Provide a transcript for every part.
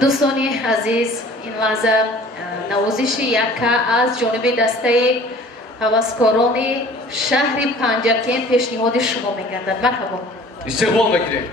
دوستان عزیز این لحظه نوازش یکا از جانب دسته هوسکاران شهر پنجکین پیشنهاد شما می‌گردد. مرحبا. استقبال بگیرید.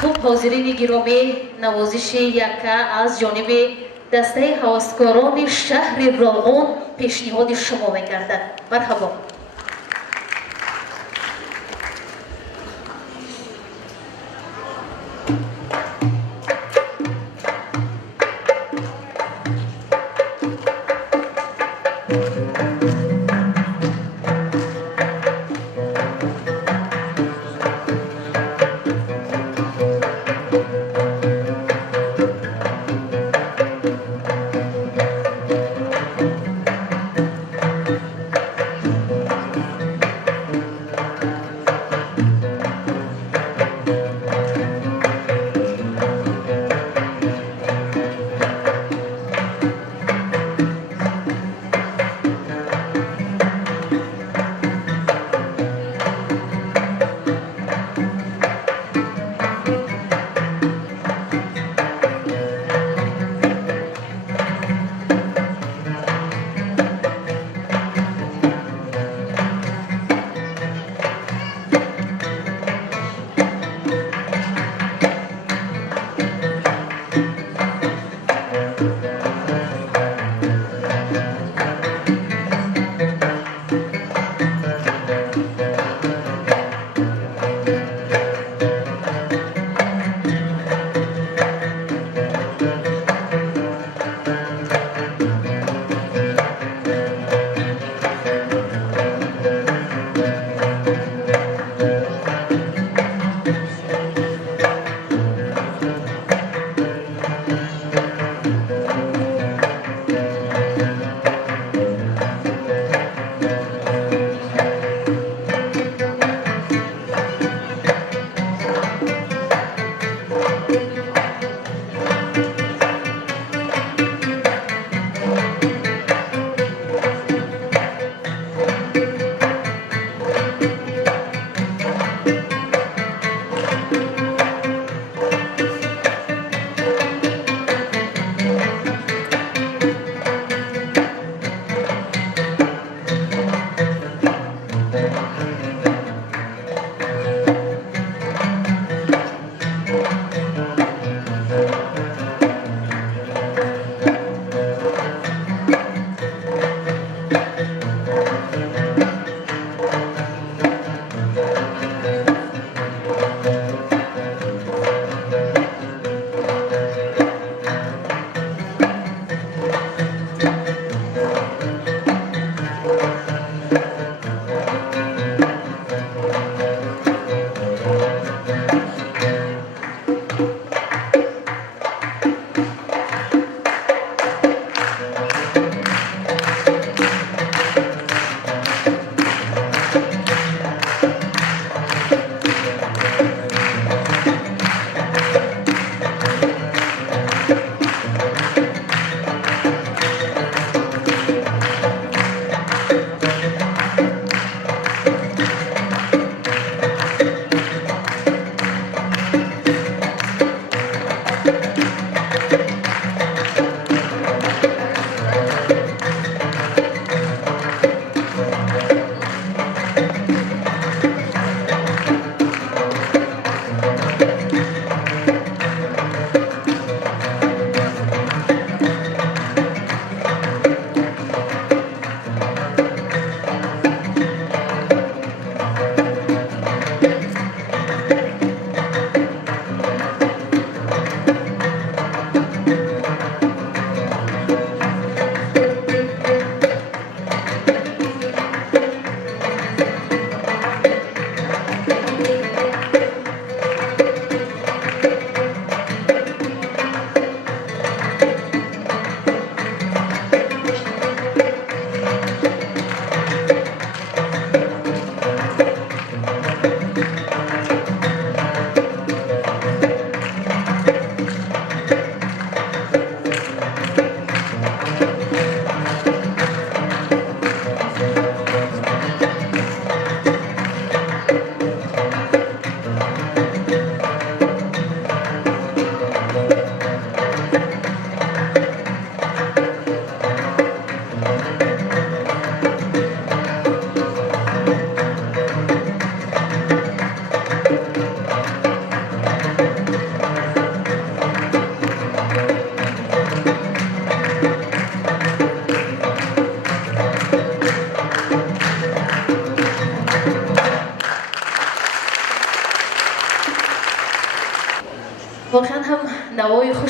خوب حاضرین گرامی نوازش یکا از جانب دسته هوسکاران شهر راغون پیشنهاد شما می‌گردد. مرحبا.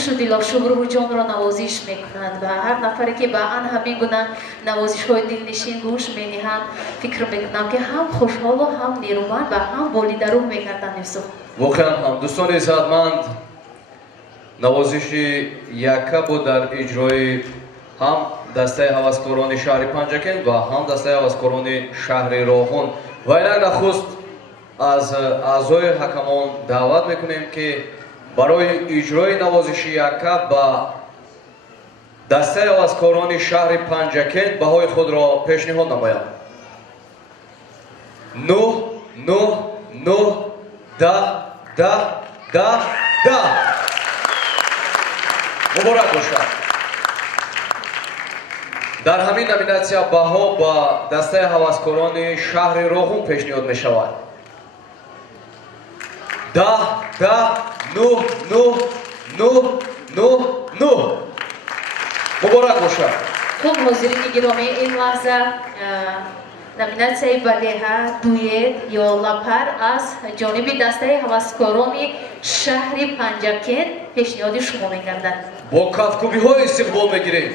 گوش و دل شبرو جان را نوازش میکنند و هر نفری که با آن همین گونه نوازش های دلنشین گوش مینهند فکر میکنم که هم خوشحال و هم نیرومند و هم بالیده روح میگردند یوسف. واقعا هم دوستان عزتمند نوازش یکا بود در اجرای هم دسته هوسکاران شهر پنجکن و هم دسته هوسکاران شهر راهون و اینک نخست از اعضای حکمان دعوت میکنیم که برای اجرای نوازش یکا با دسته هوسکاران شهر پنجکن بهای خود را پیشنهاد نمایند. 9 9 9 10 10 10 10 مبارک باشد. در همین نامیناسیا بها با دسته هوسکاران شهر راهون پیشنهاد می شود. 10 10 9 9 9 9 9 مبارک باشد. خوب حاضرین گرامی این لحظه نامیناسیای بدیهه دویت یا لپر از جانب دسته هوسکاران شهر پنجکن پیشنهاد شما میگردد. با کفکوبی های استقبال میگیریم.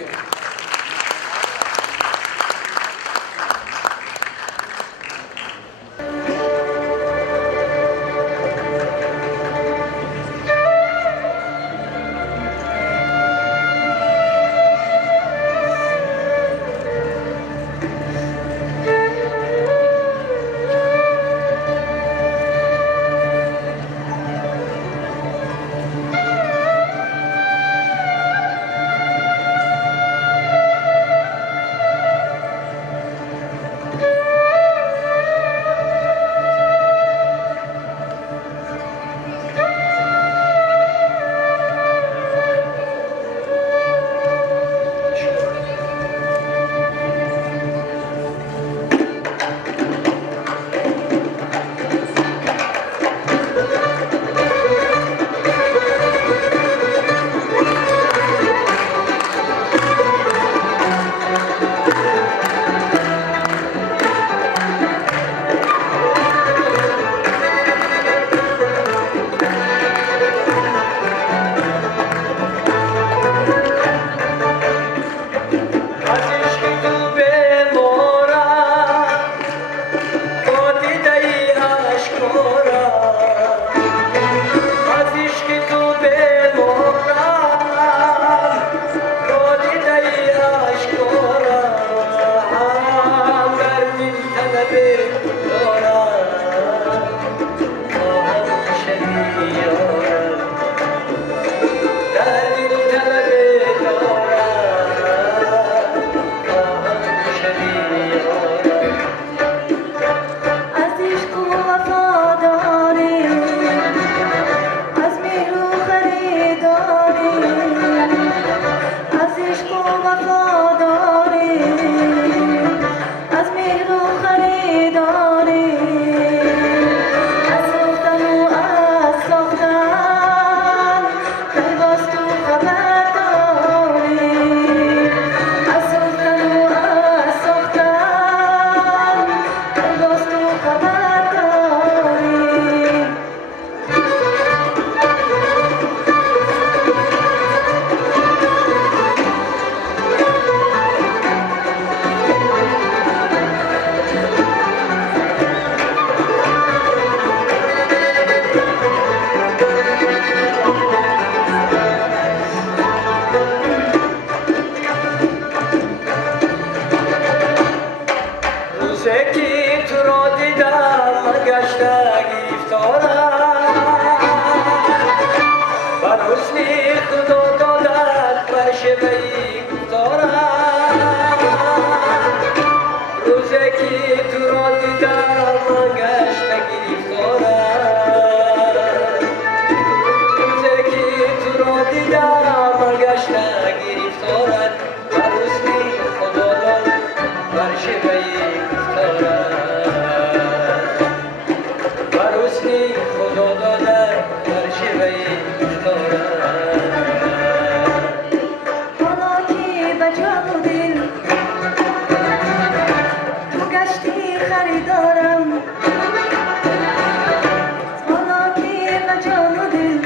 حالا که به جان و دل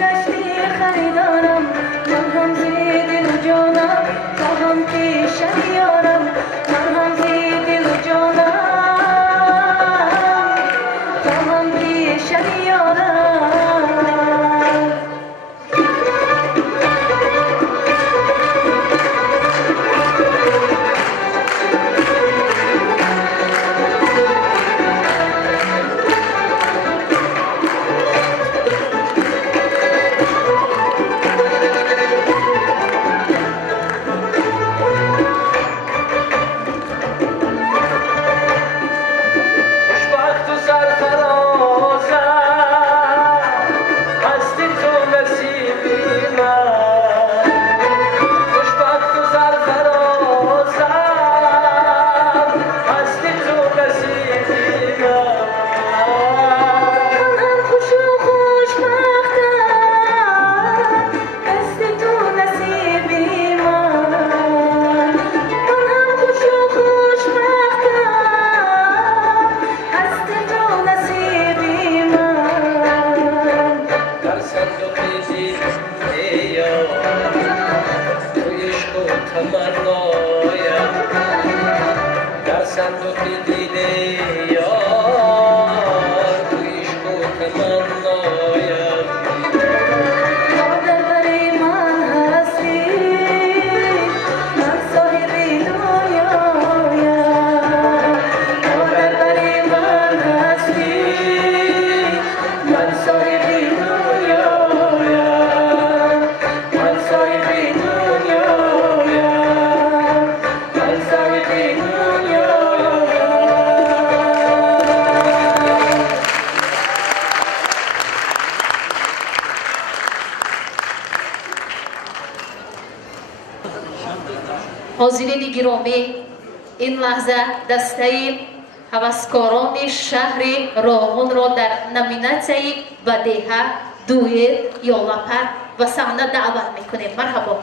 گشتی خریدارم صندوقی دیده یار تو عشق و تمنایم مادر برای من هستی من صاحب دنیایم مادر برای من هستی من صاحب دنیایم من صاحب دنیایم من صاحب دنیایم حاضرین گرامی این لحظه دسته هوسکاران شهر راغون را در نامیناسیون بدیهه دویت یا لپر و صحنه دعوت میکنیم. مرحبا.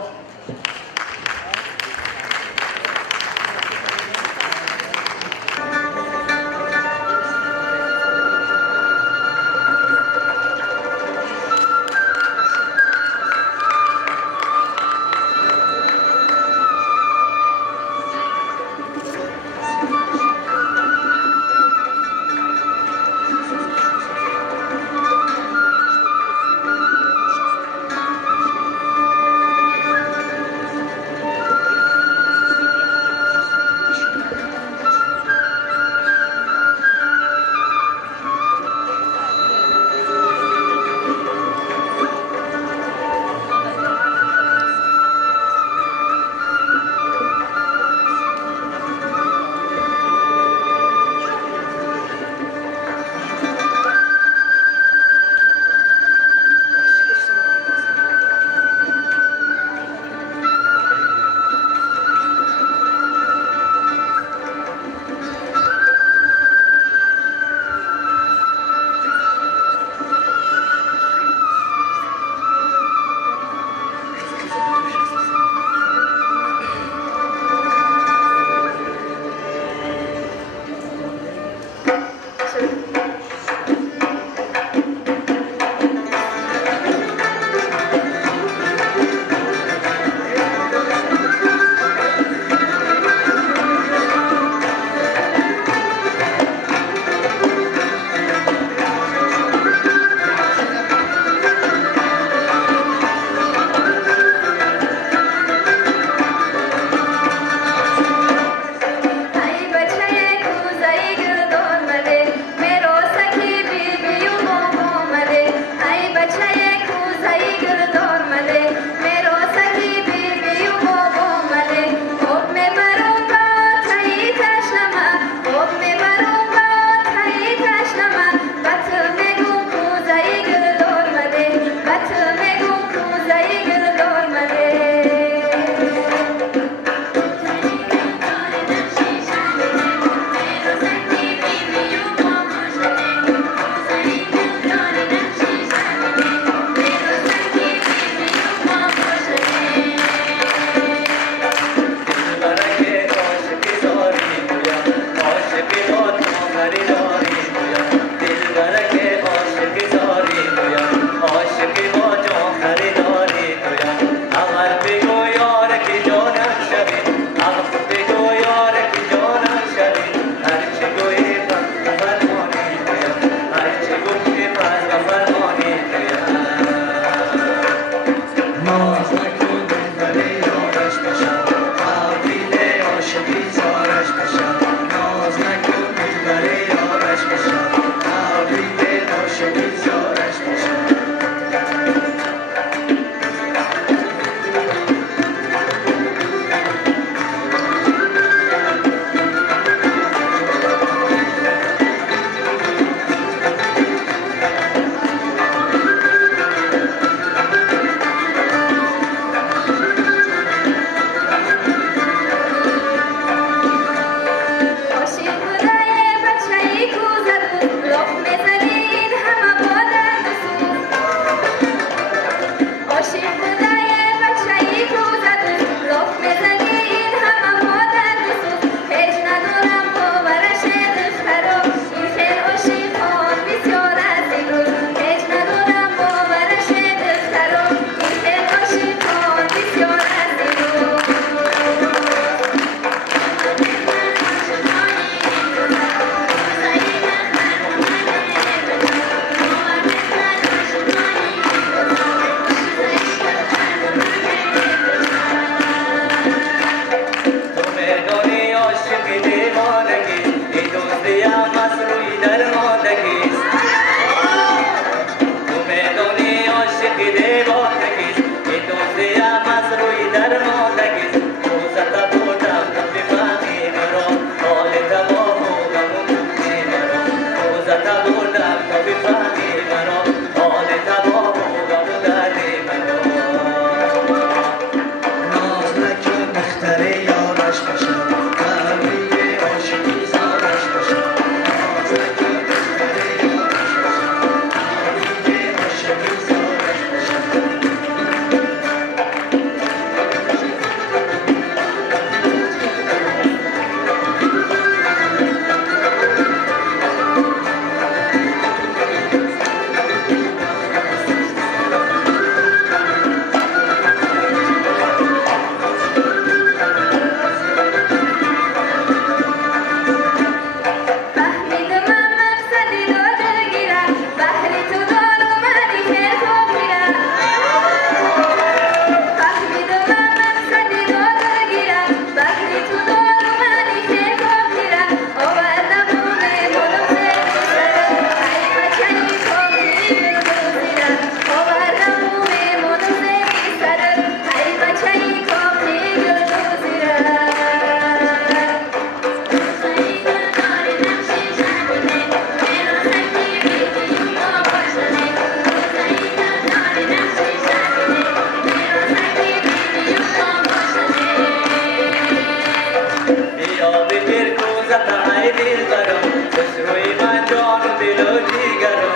بیا بگیر کوزت ای دلبرم خوشروی من جان و دل و جیگرم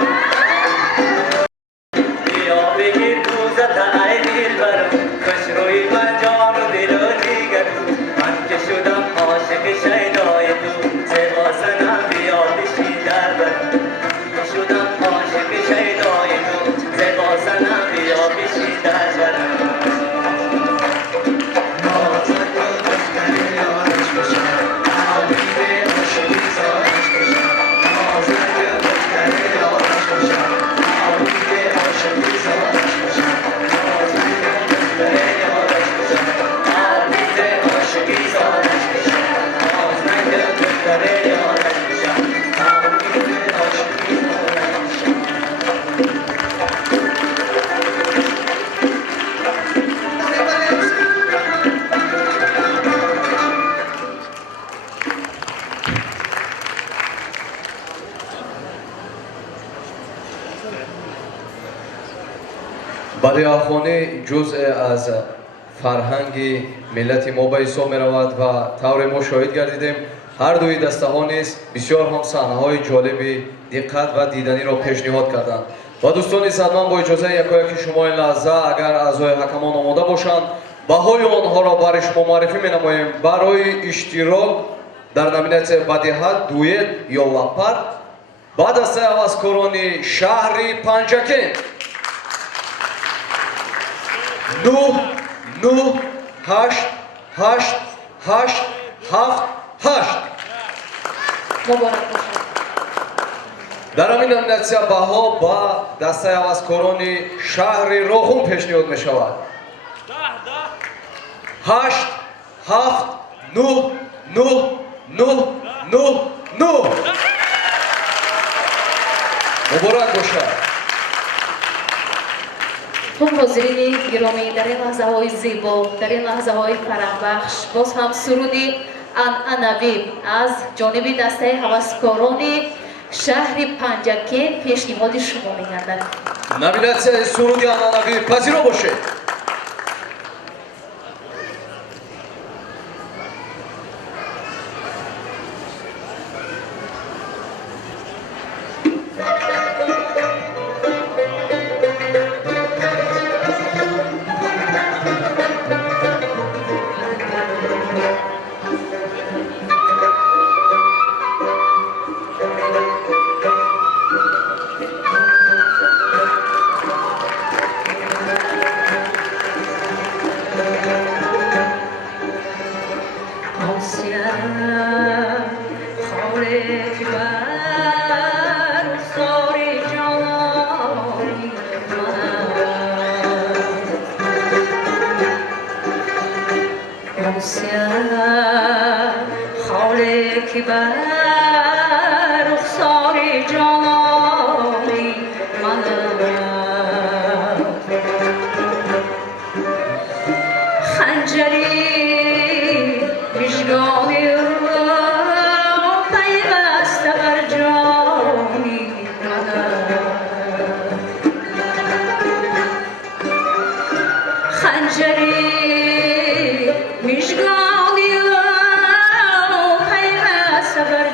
بیا بگیر کوزت ای دلبرم خوشروی من جان و دل و جیگرم من که شدم عاشق شیدای تو زیبا سنم بیا بشی در برم شدم عاشق شیدای تو زیبا سنم بیا بشی در برم бадиахонӣ ҷузъе аз фарҳанги миллати мо ба ҳисоб меравад ва тавре мо шоҳид гардидем ҳар дуи дастаҳо низ бисёр ҳам саҳнаҳои ҷолиби диққат ва диданиро пешниҳод карданд ва дӯстони садман бо иҷозаи якояки шумо ин лаҳза агар аъзои ҳакамон омода бошанд баҳои онҳоро барои шумо маърифӣ менамоем. барои иштирок дар номинатсияи бадиҳат дуэт ё лапар ба дастаи ҳаваскорони шаҳри Панҷакен 9 9 8 8 8 7 8 муборак бошад. дар ҳамин номинатсия баҳо ба дастаи ҳаваскорони шаҳри Рохун пешниҳод мешавад. 8 7 9 9 9 9 9 муборак бошад. хуб ҳозирини гиромӣ, дар ин лаҳзаҳои зебо, дар ин лаҳзаҳои фарахбахш боз ҳам суруди анъанавӣ аз ҷониби дастаи ҳаваскорони шаҳри Панҷакен пешниҳоди шумо мегардад. номинатсияи суруди анъанавӣ пазиро бошед. Mishgani, payvasta bar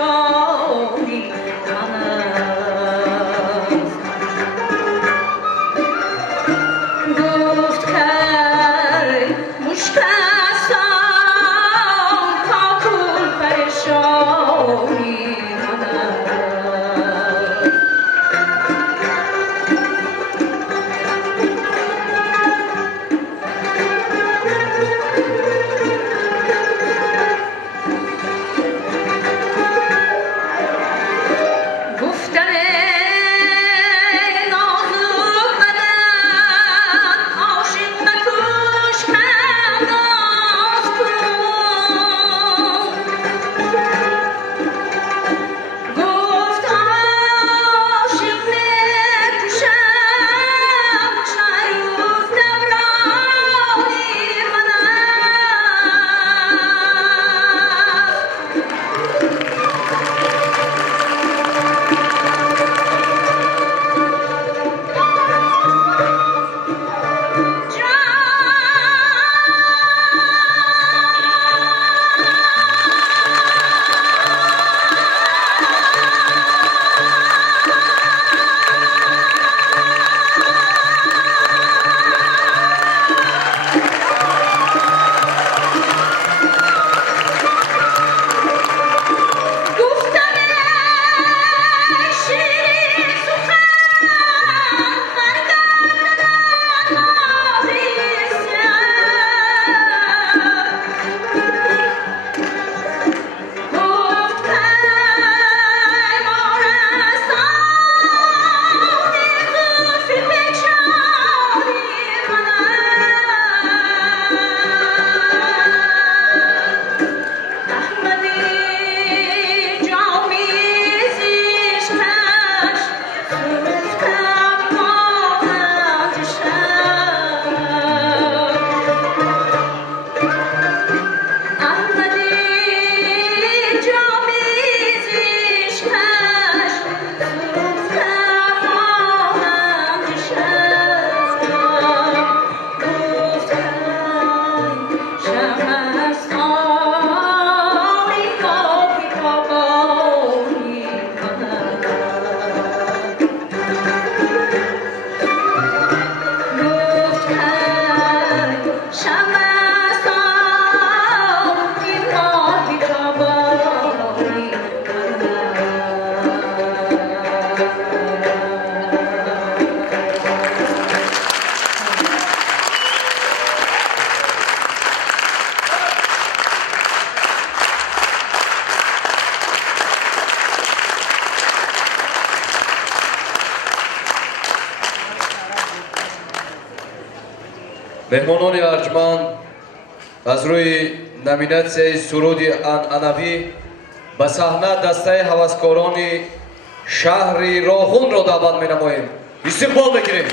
شوری من است گفت که مشکستم کاکل پریشانی من است گفتن نازک بدن عاشق مکش کم ناز کن گفت عاشق میکشم شیوز دورانی من گفتم شیرین سخن برگردد نازیسم گفت پیمان استانی زلف پیچانی من احمدی جامی زیشتش سوختم مانند شب احمدی جامی زیشتش سوختم مانند شب گفت شمستانی کافی کابانی من گفت شمستانی کافی کابانی меҳмонони арҷманд аз рӯи номинатсияи суруди анъанавӣ ба саҳна дастаи ҳаваскорони шаҳри роҳунро даъват менамоем. истиқбол бигирем.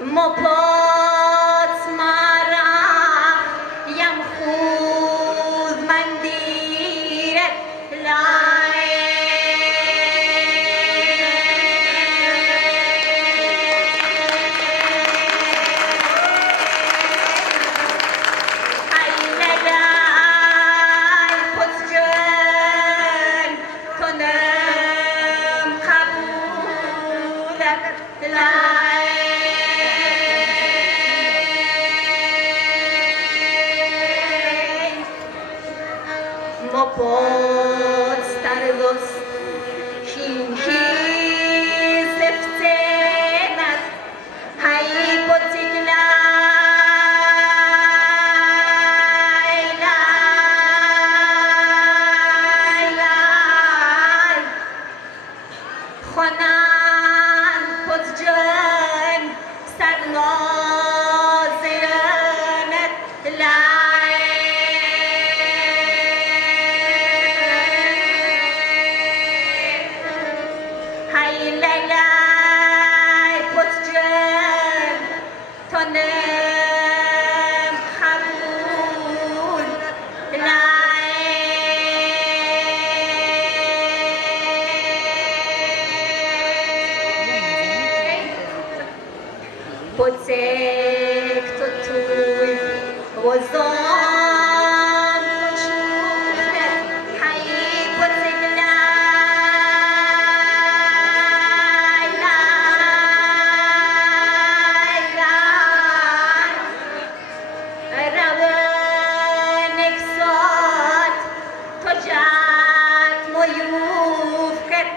مپات مرا یم خود مندیرت Mopod stardos Shinki Seftenat Hypotik Khonan Potjan Sarnoziranat Potek tutuy wazam shufet hay potek ravenek sot tojat moyuf ket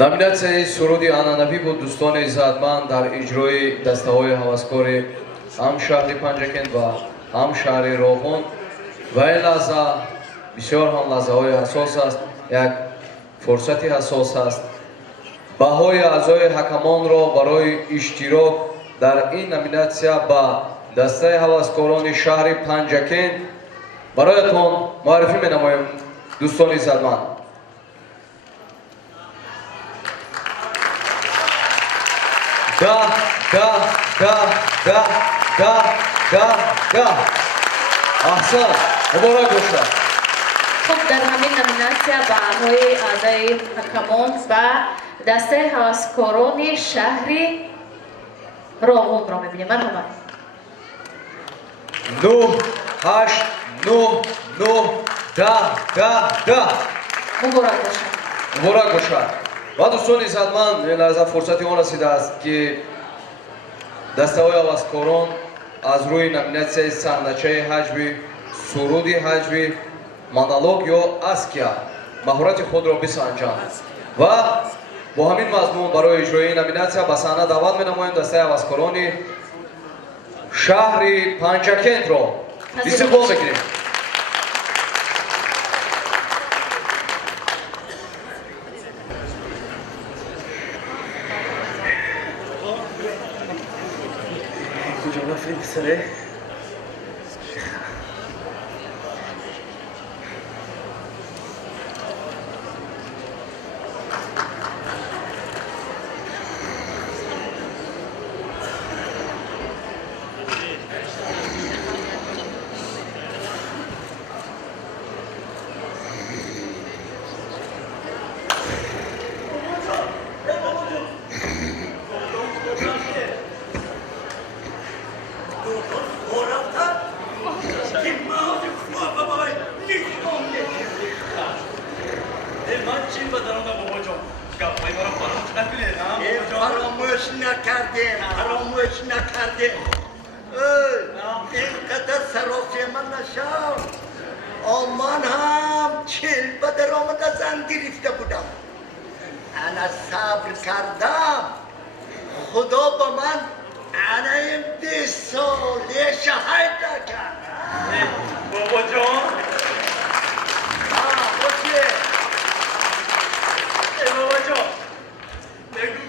номинатсияи суруди анъанавӣ бо дӯстони иззатманд дар иҷрои дастаҳои ҳаваскори ҳам шаҳри Панҷакент ва ҳам шаҳри Роҳон ва ин лаҳза бисёр ҳам лаҳзаҳои ҳасос аст, як фурсати ҳасос аст. баҳои аъзои ҳакамонро барои иштирок дар ин номинатсия ба дастаи ҳаваскорони шаҳри Панҷакент бароятон муаррифӣ менамоем. дӯстони иззатманд, да. аҳсан, муборак бошад. خب در همین نامیناسیا با آقای اعضای حکمان و دسته هواسکاران شهر راغون را می‌بینیم. مرحبا. 9 8 9 9 10 مبارک باشد. муборак бошад. ва дӯстони иззатманд, лаҳза фурсати он расидааст ки дастаҳои ҳаваскорон аз рӯи номинатсияи саҳначаи ҳаҷви суруди ҳаҷви монолог ё аския маҳорати худро бисанҷанд ва бо ҳамин мазмун барои иҷрои номинатсия ба саҳна даъват менамоем дастаи ҳаваскорони шаҳри Панҷакентро истиқбол мекунем. فراموش نکردیم اینقدر سراسیمه نشم من هم چل به درآمد زن گرفته بودم انا صبر کردم خدا با من انا این 20 ساله شهید کرد بابا جان خوشیه بابا جان بگو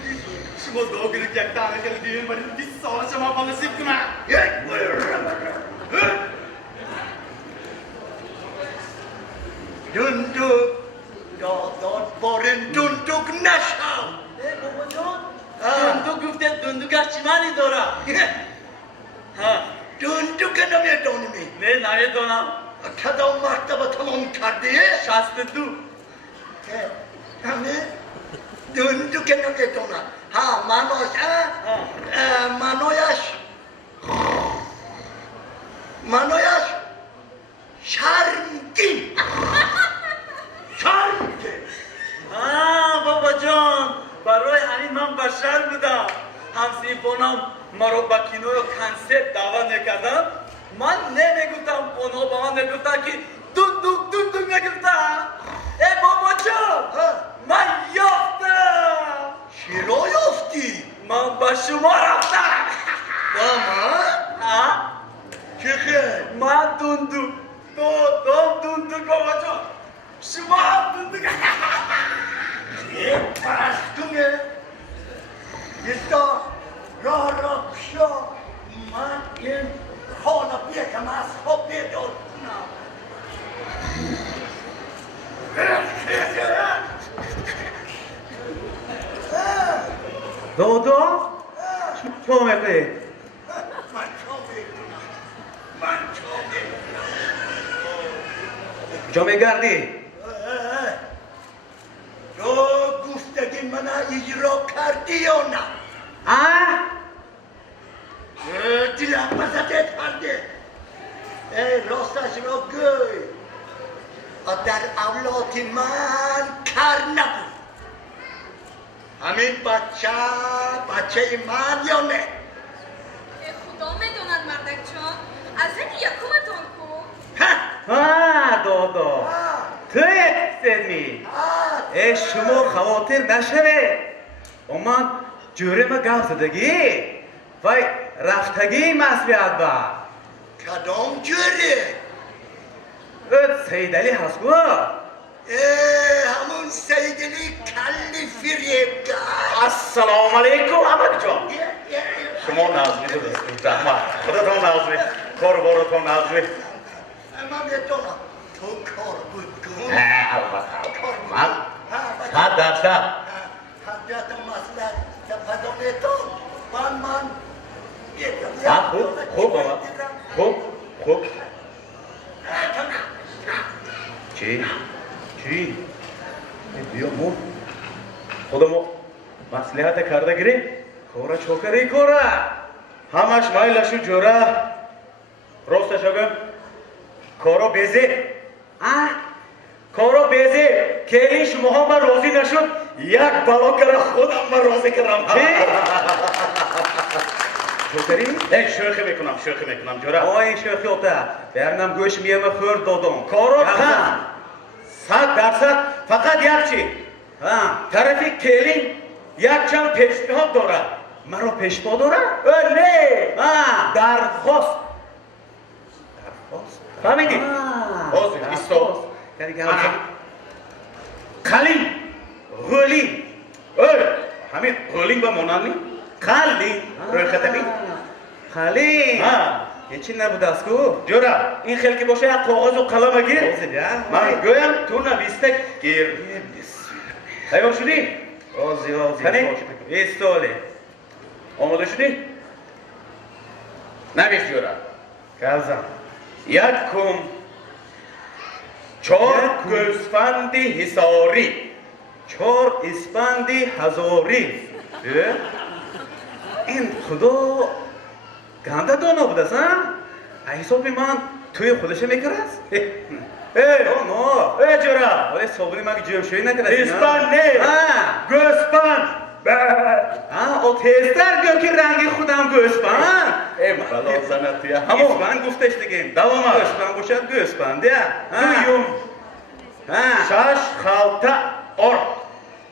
شما دعا کنید که یک تانه کردیم برای 20 سال شما با نصیب کنم دوندوک داداد بارن دوندوک نشم بابا جان دوندوک گفته دوندوک از چی معنی داره؟ دوندوک نمیدونمی نه نمیدونم کدام مرتبه تمام کرده؟ 62 همه دوندوک نمیدونم منویش شرمگین بابا جان برای همین من بشر بودم همسیفانم مرا با کینو و کنسرت دعوت نکردم من نمیگفتم اونها با من نگفتن که دوندوک نگفتم بابا جان من یافتم چی را یافتی؟ من با شما رفتم با من؟ چه خیلی؟ من دوندوک تو دوندوک بابا جان شما هم دوندوک پرستونه ایستا راه پشا من این خانه بیکم از خواب بیدار کنم دادا چه میکنی؟ من کجا میگردی؟ تو گفتگی من اجرا کردی یا نه؟ دلم بزده کرده راستش را گوی در اولاد من کار نبود همین بچه من یا نه؟ خدا میدونن مردک جان از این یکمتون کو دادا تو سدمی شما خواطر نشوه من جوره گفت زدگی وای رفتگی مسئولیت با کدام جوره؟ سیدلی هست گو همون سیدلی کلی فریب کرد السلام علیکم احمد جان شما نازمی تو زحمت خودتون نازمی کاربارتون نازمی من میدونم تو کار بود کن من 100% طبیعت مسئله تفدانتون من خوب بابا خوب چی؟ چی؟ بیا مو خودمو مسلحت کرده گیری کورا چوکری کورا همش مایلشو جورا راستش اگم کارو بیزی کارو بیزی کلی شما من راضی نشد یک بلا کرا خودم من راضی کرم چی؟ چوکری؟ شوخی میکنم جورا آی شوخی اوتا برنم گوش میام خورد دادم کارو تن 100% فقط یک چی طرفی کلی یک چند پیشنهاد داره مرا پیشنهاد داره؟ نه درخواست فهمیدی؟ بازی ایستا قلیم غلیم همین غلیم با مونانی قلیم روی خطبی قلیم یه چی نبوده است کو؟ جورا این خیلی که باشه یک کاغذ و قلم گیر من گویم تو نویسته گیر تیار شدی؟ آزی ایستالی آماده شدی؟ نویس جورا کازم یکم 4 گوسفندی حصاری 4 اسفندی هزاری این خدا گنده دانا بوده است حسابی من توی خودش میکرد نه جورا ولی صبری من جمشوی نکرد اسفند نه گوسفند او تیزتر گو که رنگ خودم گوسفند بلا زنتی همون اسفند گفتش دیگه دوام گوسفند باشد گوسفند دویم 6 خالتا ارد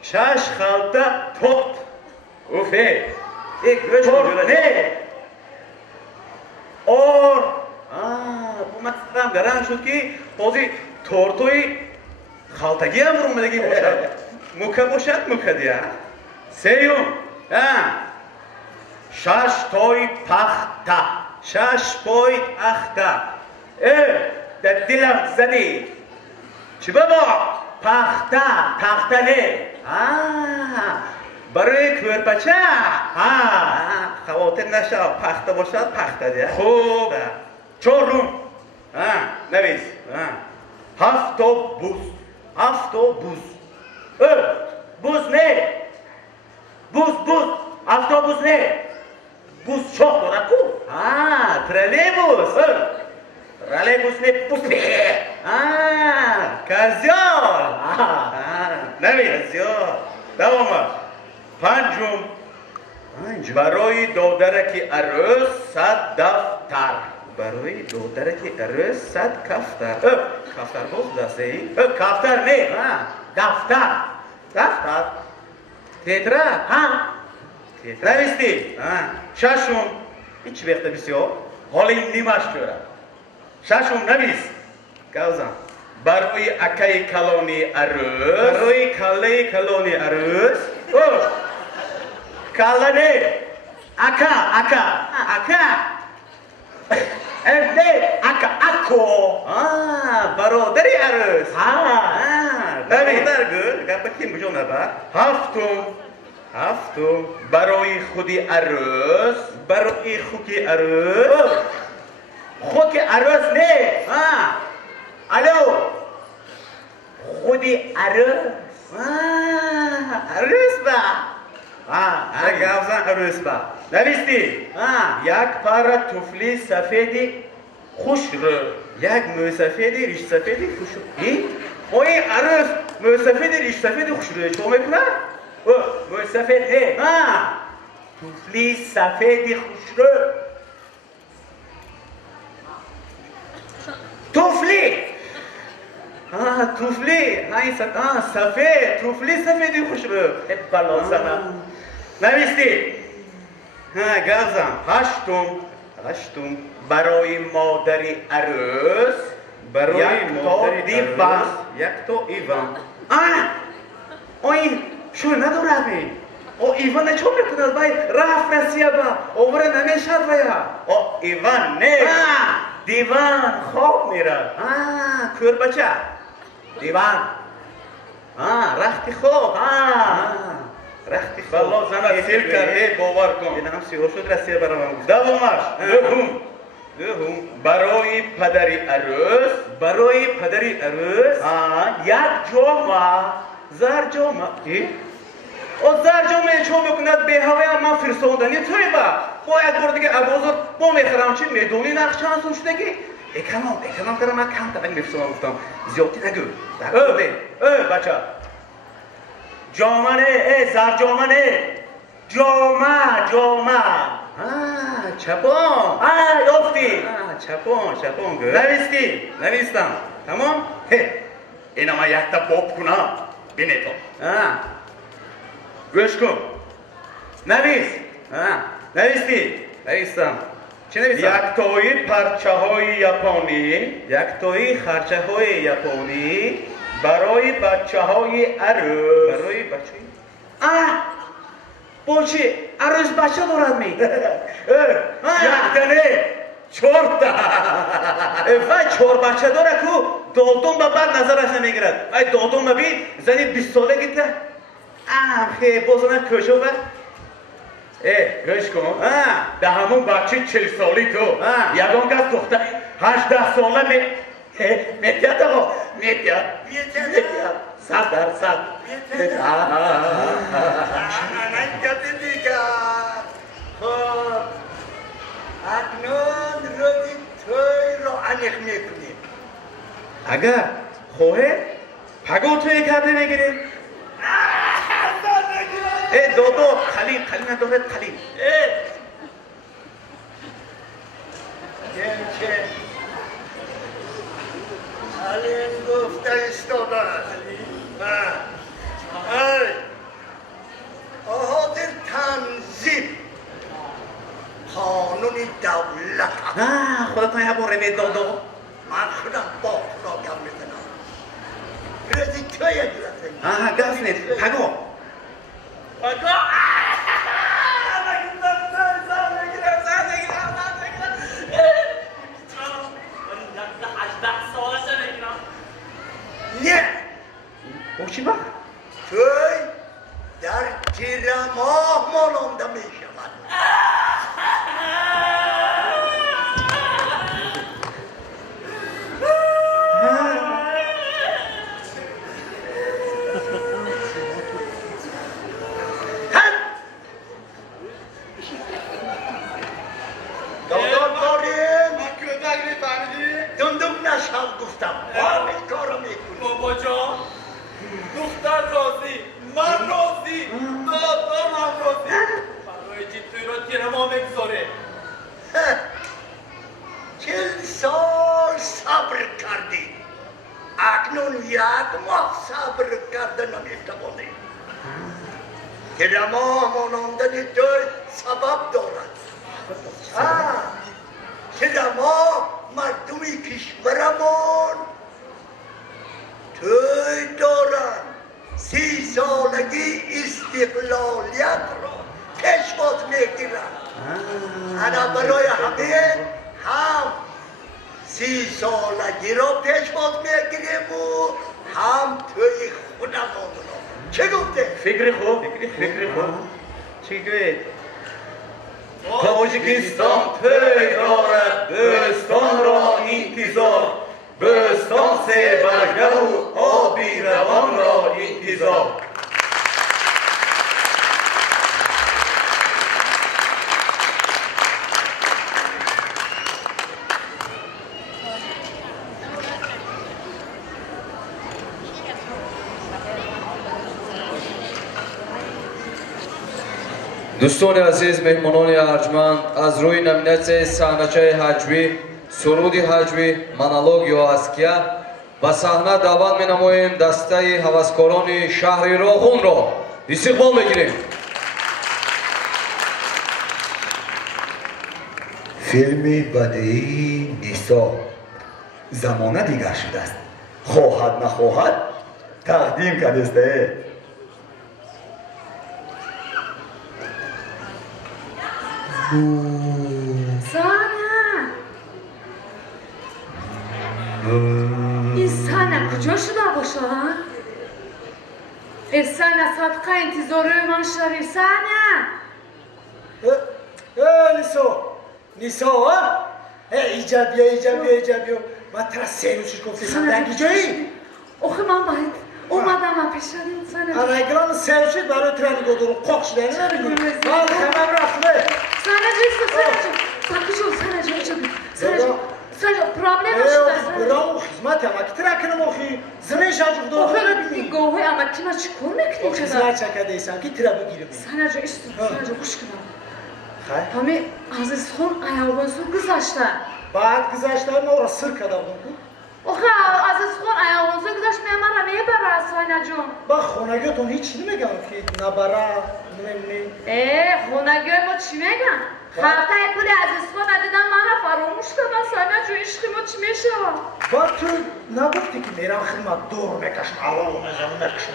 6 خالتا توت اوفه نه اور bu مثلا گران شد که بازی تورتوی خالتگی هم رو مدگی باشد موکه باشد موکه دیا سیوم 6 تای پخته 6 پای اخته در دلم زدی چی بابا پخته تخته نه برای کورپچه خواتر نشه پخته باشد پخته دیا خوب 4 نویس 7 بوز بوز نه بوز اتوبوس نه بوز چاق داره کو ترولبوس نه بوز نه کازیال نویس کازیال دوام پنجم برای دادرکی عروس 100 دفتر برای دادرکی عروس 100 کفتر کفتر باز دسته کفتر نه دفتر تترا نویستی ششم هیچ وقت بسیار حالا این نیمش جورم ششم نویس گوزم برای اکای کلانی عروس کلانه اکا اکو برادری عروس برادر گل گفت کیم بجون نبا هفتم برای خودی عروس خود عروس نه الو خودی عروس با گفزن عروس با نویستی یک پاره توفلی سفیدی خوش رو یک مو سفیدی ریش سفیدی خوش رو اوی عروس مو سفیدی ریش سفیدی خوش رو چه میکنه؟ مو سفید نه توفلی سفیدی خوش رو توفلی سفید توفلی سفیدی خوش رو بلا زنم نویستی گفزم هشتم برای مادری عروس یک تا ایوان این شو نداره همین او ایوان چون میکند باید رفت رسیه با اوبره نمیشد باید ایوان نه دیوان خواب میرد کور بچه دیوان رختی خواب رختی خواب والله زنه سیل کرده باور کن این هم سیور شد رسیه برای من دوامش برای پدری عروس برای پدری عروس یک جامعه زر جامعه او زر جامعه چون بکند به هوای من فرستاندنی توی باید برو دیگه عبازر با میخرم چی میدونی نقش چند سون شدگی اکنام کرم من کم تبک میفرستم گفتم زیادی نگو بچه جامعه زر جامعه جامعه چپان یافتی چپان گو نویستم تمام اینا ما یک تا باب کنم بینه تو گوش کن نویستم چی نویستم؟ یک تایی پرچه های یپانی برای بچه های عروس برای بچه بچه عروس بچه دارد می یک تنه چهار تا وای چهار بچه داره کو دوم به بعد نظرش نمیگیرد وای دوم ببین زنی 20 ساله گیته بازم کجا به گوش کن ده همون بچه 40 سالی تو یکان کس دختر 18 ساله میتیاد آقا میتیاد 100% نکتی دیگر خب اکنون روزی توی رو انیخ میکنیم اگر خواه پگو توی کرده میگیریم دودو خلیل نداره خلیل گمچه خلیل گفته استاده حاضر تنظیم قانونی دولت خودتان یه باره به دودو من خودم با خدا گم میزنم رزی توی گرفته گفت نید پگو نه او چی با؟ توی در تیرماه ماننده می شود گفتم کارو میکنی بابا جان دختر راضی من راضی دادم هم راضی برای چی توی رو تیر ما بگذاره 40 سال صبر کردی اکنون 1 ماه صبر کرده نمیتوانی تیر ما مانندنی توی سبب دارد تیر ما مردمی کشورمون توی دارن 30 سالگی استقلالیت را پشت میگیرن انا برای همه هم 30 سالگی را پشت میگیریم و هم توی خودمون را چه گفته؟ فکر خوب چی گوید؟ تاجیکستان پی دارد بستان را انتظار بستان سه برگه و آبی روان را انتظار دوستان عزیز مهمانان ارجمند از روی نامیناسیای صحنه‌چه حجوی سرودی حجوی монолог ё аския ба саҳна даъват менамоем дастаи ҳаваскорони шаҳри рохунро истиқбол мегирем. فیلمی بدیعی نیسا زمانه دیگر شده است خواهد نخواهد تقدیم کرده سانا این سانا کجا شده باشه ها؟ این سانا صدقه انتظاره من شوی سانا نیسا ها؟ اینجا بیا من ترس سه روزش گفتم دنگی جایی آخه من باید اومدم پیشنهاد سنجو آرایگران سه روزش برای ترنی گذارم قاقش دنی نمیگوی من خمم رفته سنجو پرابلمش دست برام خدمت هم اکی ترکنم آخی زنش آجوک دو آخه گوهی اما کیما چی کن میکنی آخی زنر چکده ایسان که تره بگیره بید سنجو سنجو خوش کنم خیلی همه عزیز خون ayağımızı güzaştı. بعد گذاشتم ما را سر کردم آخه عزیز خون ayağımızı güzaşt میامر همه برای سنجو با خونگیتون هیچ نمیگم که نبره نمیگم خونگی ما چی میگن؟ خطای پول عزیز خون ندیدم من فراموش کردم سنجو عشقی ما چی میشه؟ با تو نگفتی که میرم خدمت دور میکشم اول میکشم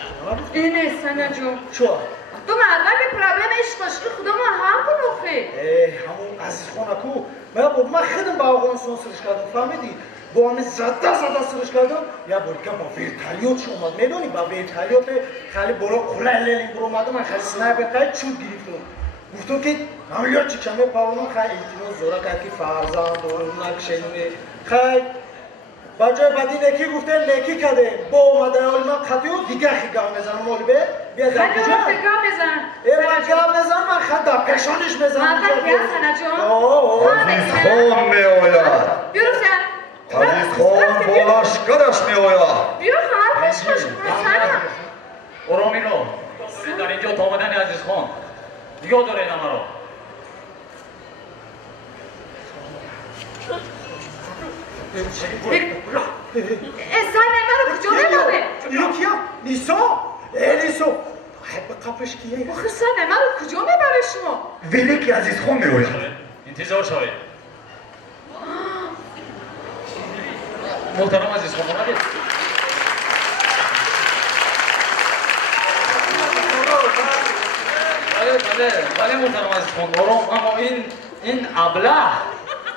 اینه سنجو چوه؟ تو مرده که پرابلم عشق عشقی خدا ما هم کنوخی همون عزیز خونه کو من خودم با افغانستان سرش کردم فهمیدی؟ با همه زده سرش کردم یا بلکه با ویرتالیوتش اومد میدونی با ویرتالیوت خیلی برو کلاه لیلین برو اومدم من خیلی سنایپر خیلی چوب گرفتم گفتم که عملیات چی کمه پاولم خیلی اعتماد زوره کرد که فرزند و نکشنونه خیلی با جای بعدی نکی گفته نکی کرده با اومده حال من خطیو دیگه خیلی گام بزنم مولی به بیا در خیلی وقت گام بزن من گام بزن من خیلی در پشانش بزنم من خیلی بیا سنجو عزیز خان می آید بیرو سن عزیز خان با لشکرش می آید بیرو خواهر پیش خوش سنجو اورامینو در اینجا تا آمدن عزیز خان یاد داره اینا مرا سنجو مرا کجا نمونه اینو کیا؟ نیسا؟ نیسا به قپش کیه؟ آخه سنجو مرا کجا میبره شما؟ ولی که عزیز خان می آید انتظار شوید محترم عزیز خان اومدید بله محترم عزیز خان اما این ابله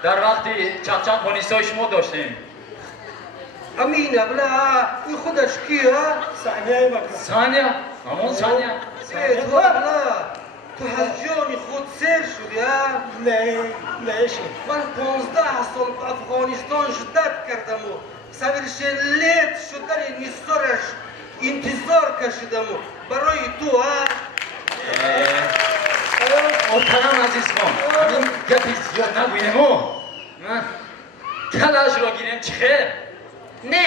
در وقتی چند پانیستای شما داشتیم همین ابله این خودش کیه؟ ثانیه بکن ثانیه همون ثانیه تو ابله تو از جان خود سر شدی ها؟ نه شد من 15 سال به افغانستان شدت کردم و سویرشن لیت شدن نیستارش انتظار کشیدم و برای تو ها؟ محترم عزیز خان همین گپی زیاد نگویم و کلاش را گیریم چه خیر نه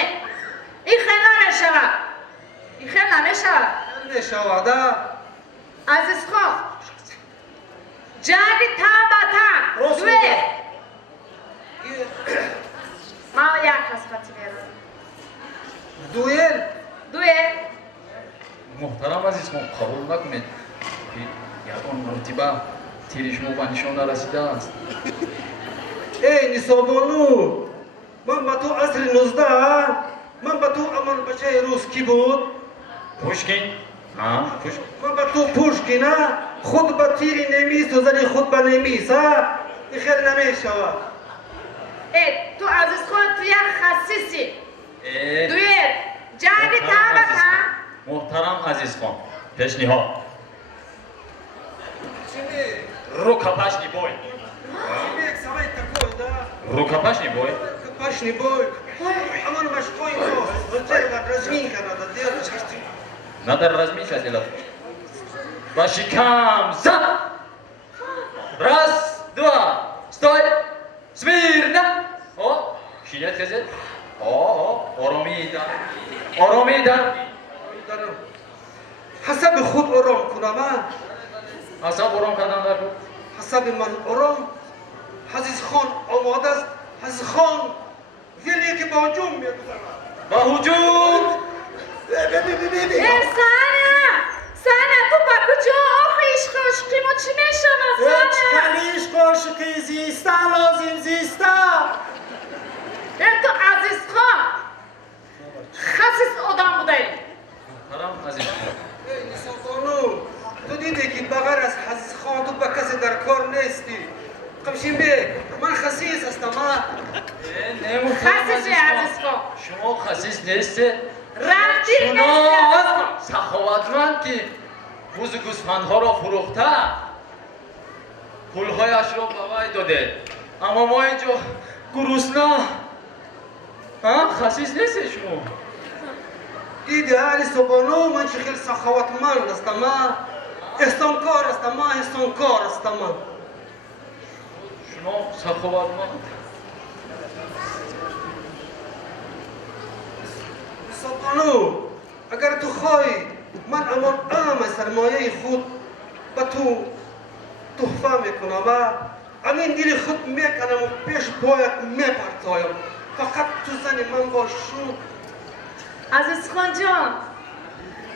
این خیلی نشود این خیلی نشود نشود عزیز خان جنگ تا با تا دوه ما یک کس خطی بیرم دوه محترم عزیز خان قبول نکنید یکان مرتبه تیر شما به نشان نرسیده است ای نیسابانو من با تو عصر 19 من با تو امان بچه روز کی بود؟ پوشکین پوشکین من با تو پوشکین خود با تیری نمیست و زنی خود با نمیست این خیلی نمیشود تو عزیز خان تو یک خصیصی دوی جنگ تا با تا محترم عزیز خان پیشنهاد Rukapashni boj. Rukapashni boj. Rukapashni boj. Aman masz końcu. Trzeba rozminka nada делать. Надо разминка делать. Башикам за. Раз, два. Стой. Смирно. О, шинет хезет. О, оромида. Оромида. حسب خود آرام کنم حسب آرام کردن در بود حسب من آرام عزیز خان آماده است عزیز خان ولی که با هجوم میاد با هجوم سانه تو با کجا آخه عشق عشقی ما چی میشم سانه عشق عشقی زیسته لازم زیسته تو عزیز خان خصیص آدم بوده حرام عزیز خان نیسانو تو دیدی که بغیر از عزیز خان تو با کسی در کار نیستی قمشین بی من خصیص هستم خصیصی عزیز خان شما خصیص نیستی؟ رفتی شما سخاوتمند که بوز گوسفندها را فروخته پولهایش را به وی داده اما ما اینجا گروسنا ها خسیس نیستی شما دیدی علی صبحانو من چه خیلی سخاوتمند هستم احسانکار هستم احسانکار هستم شما سخاوتمند صبحانو اگر تو خواهی من امان سرمایه خود به تو تحفه میکنم و امین دل خود میکنم و پیش پایت میپرتایم فقط تو زن من باش شو عزیز خان جان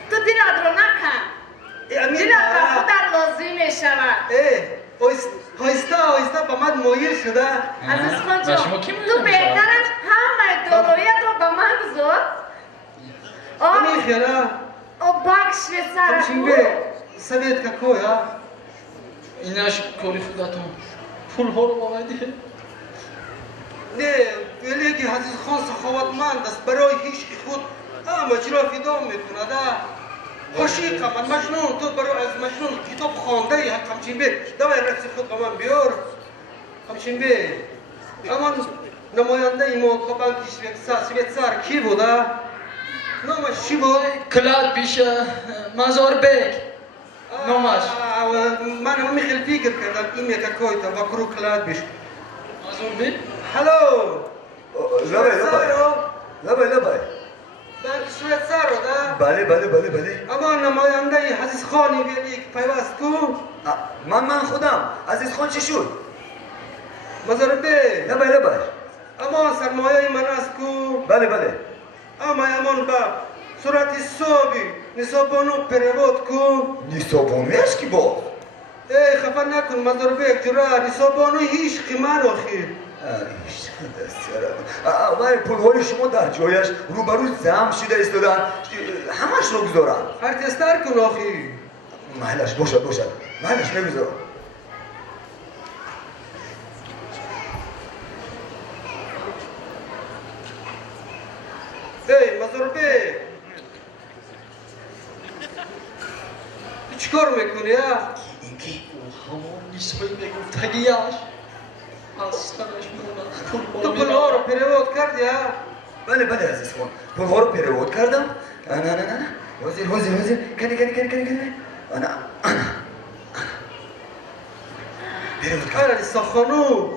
تو دیرت رو نکن دیرت را خود در لازم می شود آیسته به من مایل شده عزیز خان جان تو بهترت همه دلویت رو به من گذار امین خیره او بخش به سر همچین به سویت که کوی ها اینش کاری خودتون پول ها رو باوردی نه ولی که عزیز خان سخاوتمند است برای هیچ خود مجرا فدا میکنه ده عاشق من مجنون تو برای از مجنون کتاب خوانده ای همچین به دوای رقص خود به من بیار همچین به اما نماینده ای ما که بانک سویتسر کی بوده؟ نامش چی بود؟ کلاد بیشه مزار بیگ نامش من هم خیلی فکر کردم این یک کویتا با کرو کلاد بیش مزار بیگ؟ هلو لبای بانک سویتسر رو ده؟ بله اما نماینده ای عزیز خانی ویلی که پیوست کن من خودم عزیز خان چی شد؟ مزار بیگ لبای اما سرمایه من است کو بله اما امان با صورت حسابی نصابانو پروود کن نیستابونویش کی باز؟ ای خفه نکن مزار بیگ جرا نصابانو هیچ قیمت آخیر ولی پولهای شما در جایش روبرو زم شده ایستادن همش رو گذارن ارتستر کن آخیر محلش باشد محلش نمیذارم ای مزار بیگ تو چیکار میکنی ها؟ اینکی همون نیسبایی بگفتگیش از سرش مونم تو پولها رو پروود کردی ها؟ بله عزیز خان پولها رو پرود کردم نه وزیر کنی انا پرود کردم علی سخانو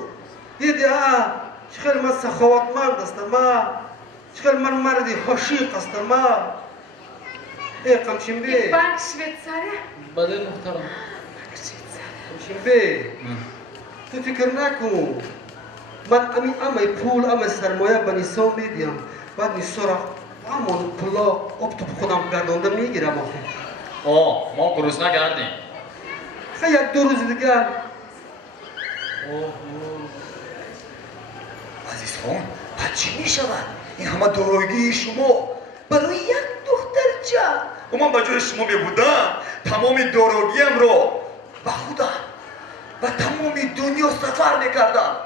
دیدی ها چقدر من سخاوتمند هستم چقدر من مردی عاشق هستم ای قمشین بی بخش به سر بله محترم قمشین بی تو فکر نکن من اما پول اما سرمایه به نیسا میدیم بعد نیسا را همون پولا اب تو خودم گردانده میگیرم ما گروسنه کردیم خیلی یک دو روز دیگر عزیز خان پس چی میشود؟ این همه دارایی شما برای یک دخترچه و من به جای شما میبودم تمام داراییم رو به خودم و تمام دنیا سفر میکردم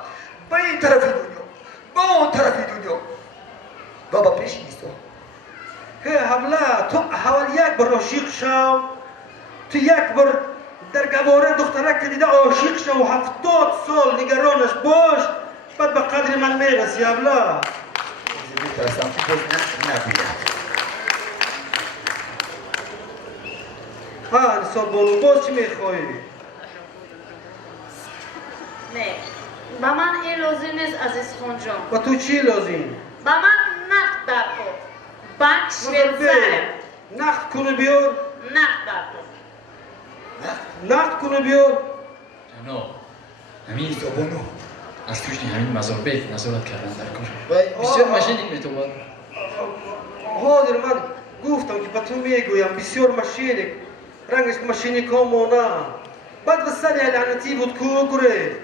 به این طرف دنیا به اون طرف دنیا و با پیش نیستم حبلا تو حوال یک بار عاشق شو تو یک بار در گواره دخترک که دیده عاشق شو 70 سال نگرانش باش بعد به قدر من میرسی حبلا میترسم که باز نبیدم ها نصاب بانو باز چی میخوایی؟ نه با من این لازم نیست عزیز خان جان و تو چی لازم؟ با من نقد در کن بخش به سر نقد کنه بیار نقد در کن نقد کنه بیار جناب همین زبانو از توش همین مزار بیگ نظارت کردن در کار بسیار ماشین این میتوان حاضر من گفتم که به تو میگویم بسیار ماشینی رنگش ماشینی کامونا بعد به سر لعنتی بود کو گره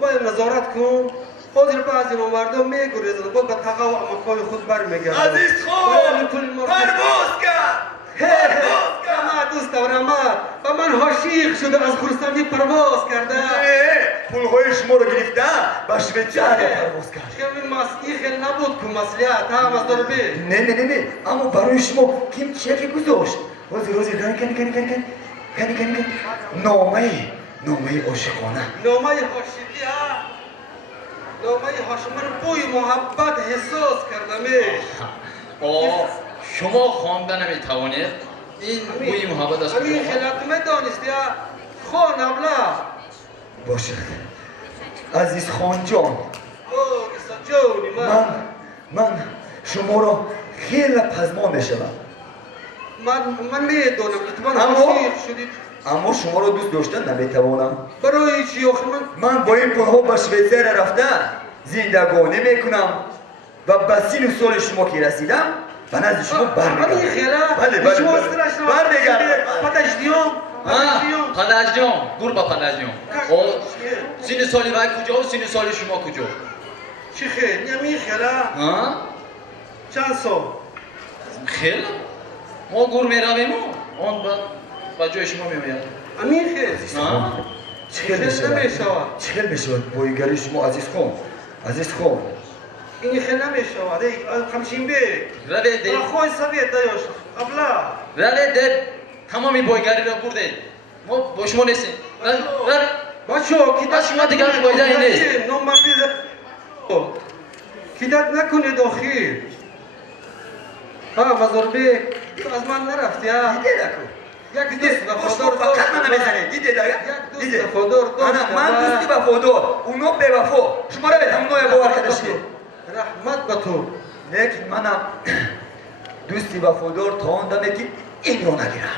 باید نظارت کن حاضر بعضی مردم میگریزن باید به تقا و امکای خود برمیگردن عزیز خان پرواز کرد رحمت دوست و رحمت و من عاشق شده از خرسندی پرواز کرده پولهای شما رو گرفته به شویچار پرواز کرد این مسئله خیلی نبود که مسئله هم از داره بی نه اما برای شما کم چکی گذاشت حاضر کنی نامه عاشقانه نامه عاشقی ها دامه هاشمر بوی محبت احساس کردم. شما خوانده نمیتوانید؟ این بوی محبت از کجا؟ همین خلقت دانستی خان ابله. باشد عزیز خان جان، ایسا جانی من شما را خیلی پزما میشوم. من میدونم که من اما عاشق شدید. اما شما را دوست داشتن نمیتوانم. برای چی آخه من با این پاها به شویتزر رفتن زندگانی میکنم و به سن و سال شما که رسیدم به نزد شما برمیگردم. بله شما استرس برمیگردم. پدرجان برو با پدرجان. سن سالی وای کجا و سن سال شما کجا؟ چی خیلی نمیخیره؟ چند سال؟ خیلی؟ ما گور میرویم اون با جای شما میآید. میخیره؟ چخیل میشود بایگری شما عزیز خان. این خیلی نمیشود. همچین بی روید خوی سویت دایاش ابلا روید تمامی بایگری را بردید. ما با شما نیستیم. بچو کیدت شما دیگر بایده نیست. کیدت نکنید آخیر. مزار بی تو از من نرفتی یک دوست وفادار فقط من نمیزنید. دیده من دوستی وفادار اونو به وفا شما را به همونای باور کردشید. رحمت به تو. لیکن منم دوستی وفادار تا آن دمه که این رو نگیرم.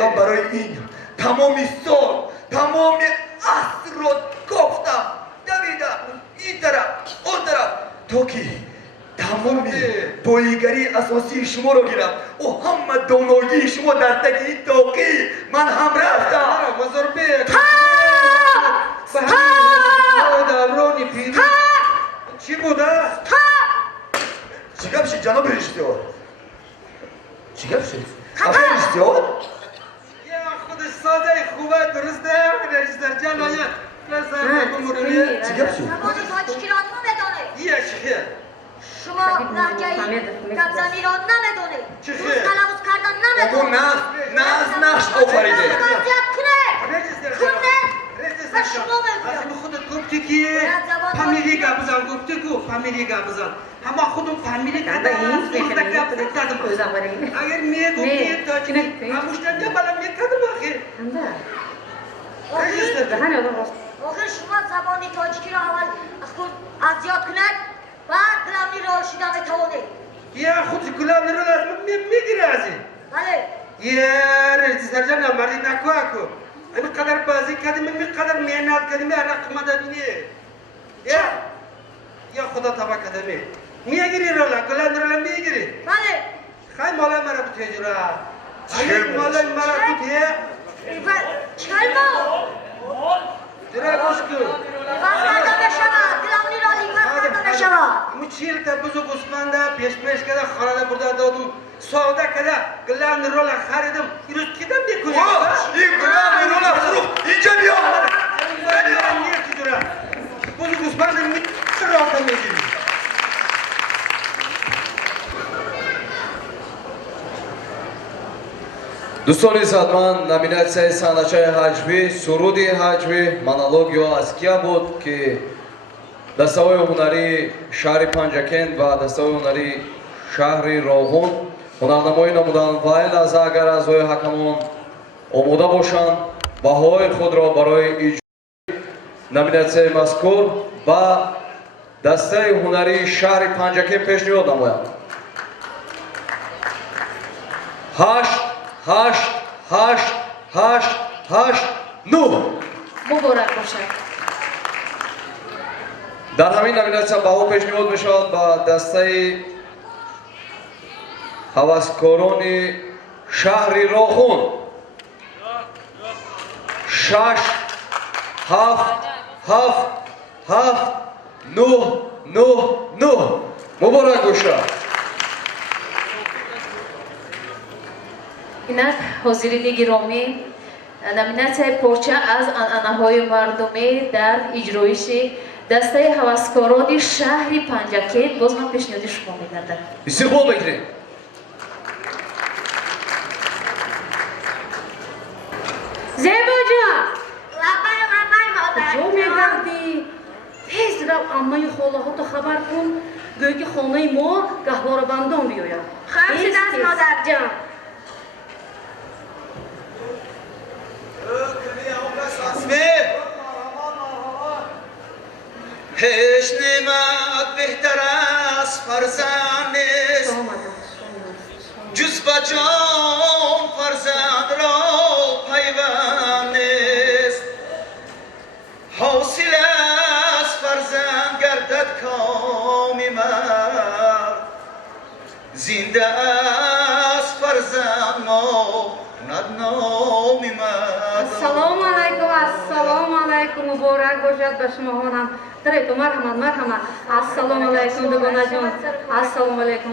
من برای این تمامی سال تمامی عصر رو گفتم دویدم این طرف اون طرف تا که تمامی بایگری اساسی شما رو گیرم و همه دانایی شما در تک این تاقی من هم رفتم. مزار بی دورانی پیری چی بوده؟ چی گپ شد جناب اشتیار؟ چی گپ شد؟ آخه اشتیار؟ یا خودش ساده خوبه درسته رجیستر جان آیا چی گپ شد؟ یه شخیر شما لحجه‌ای کبزنی را نمیدونه. روز تلوز کردن نمیدونه. اون نقش آفریده. وضعیت کنه. و شما از خودت گفتی که فامیلی گابزن گفتی که فامیلی گابزن همه خودم فامیلی کردن اگر میگفتی تاجیک هموشتن که بالا میکردم آخه آخر شما زبانی تاجیکی را اول خود اذیت کنه و گلامی را شیده میتوانه. یا خود گلامی را لازم میگیره از این. بله. یا رجیستر جان مردی نکو اکو. این قدر بازی کردیم این قدر مهنت کردیم رقم دادنی. یا خدا تبا کردیم. میگیری رولا گلامی را میگیری. بله. خیلی مالا مرا بتوی جرا. اگر مالا مرا بتوی. چل ما. جرا گوش کن. باز کردم شما گلامی را لیفت کردم شما. اما چیل تا بزرگ اسمانده پیش کرده خانه برده دادم. سودا کده گلان رولا خریدم ایروز کدام میکنی؟ این گلان رولا فروخت اینجا بیا. نیه کی جورا بزرگ اسمانده راحت میگیری. دوستان عزتمند номинация саначаи ҳаҷвӣ суруди ҳаҷвӣ монологиё аз кия буд ки дастаҳои ҳунарии шаҳри панҷакент ва дастаҳои ҳунарии шаҳри роҳун ҳунарнамоӣ намуданд ва лаҳза агар аъзои ҳакамон омода бошанд баҳои худро барои иҷрои номинатсияи мазкур ба дастаи ҳунарии шаҳри панҷакент пешниҳод намоянд. 8-9 муборак бошад. дар ҳамин номинатсия баҳо пешниҳод мешавад ба дастаи ҳаваскорони шаҳри роҳун. 6-7-7-9 муборак бошад. инак ҳозирини гиромӣ номинатсияи порча аз анъанаҳои мардумӣ дар иҷроиши дастаи ҳаваскорони шаҳри панҷакент боз ман пешниҳоди шумо мегардад. истиқбол мекунем. زیبا جان. لبای مادر. کجا میگردی؟ رو اما یه خاله ها تو خبر کن گوی که خانه ما گهوار بندان بیاید خواهر شده است مادر جان هیچ نعمت بهتر از فرزند نیست جز با جان فرزند را پیوند نیست حاصل از فرزند گردد کام مرد زنده از فرزند ما نام مرد السلام علیکم مبارک باشد به شما هانم تره تو مرحمت السلام علیکم دوگانه جان السلام علیکم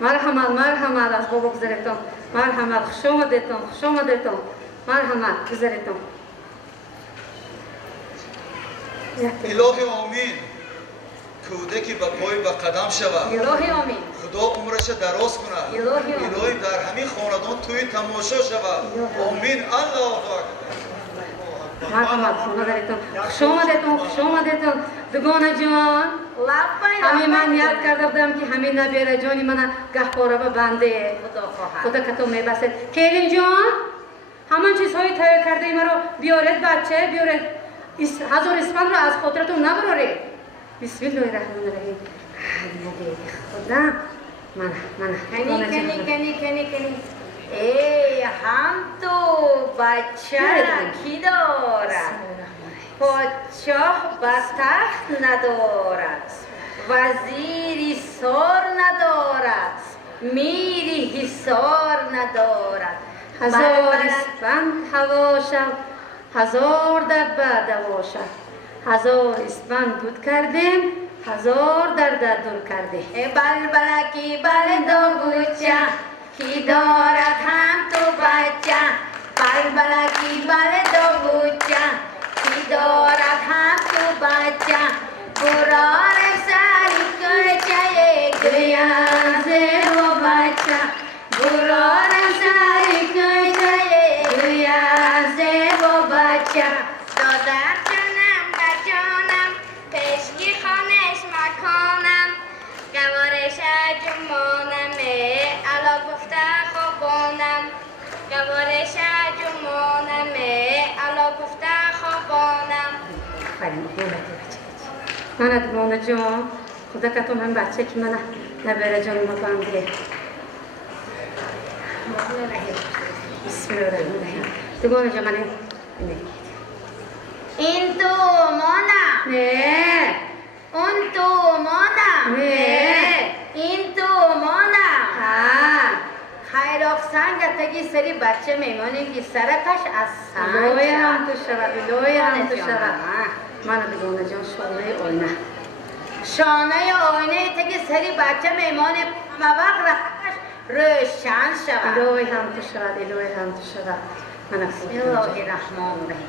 مرحمت از بابا گذاریتون مرحمت خوش آمدیتون مرحمت گذاریتون الهی آمین کودکی به پای به قدم شود الهی آمین خدا عمرش دراز کند الهی در همین خاندان توی تماشا شود آمین الله مرحمت خوش آمدیتون دوگانه جان همین من یاد کرده بودم که همین نبیره جانی من گهواره به بنده خدا که تو میبسد کیلین جان همان چیزهایی تهیه کرده ای مرا بیارید بچه بیارید هزار اسفند رو از خاطرتون نبرارید بسم الله الرحمن الرحیم خدا من کنی ای هم تو بچه کی دارد پادشاه به تخت ندارد وزیری سار ندارد میری حصار ندارد هزار اسفند هوا شد هزار درد دوا شد هزار اسفند دود کردیم هزار درد دور کردیم بلبلکی بل دو بچه کی دارد هم تو بچه بلبلکی بل دو بچه کی دارد هم تو بچه برار سری کچه گریازه و بچه برار سری کچه گریازه و بچه دادر جانم در جانم پشکی خانش مکانم گوارش جمانمه علا گفته خوابانم گوارش جمانمه علا گفته خوابانم من ادوانه جان خدا که تو من بچه که من نبیره جان ما بنده بسم الله الرحمن الرحیم دوگانه جان من این تو مانم نه اون تو مانم نه این تو مانم خیراخ سنگ تگی سری بچه میمانی که سرکش از سنگ الهی هم تو شود من دوگانه جان شانه آینه تگی سری بچه میمانی وقت رخش روشن شود الهی هم تو شود من بسم الله الرحمن الرحیم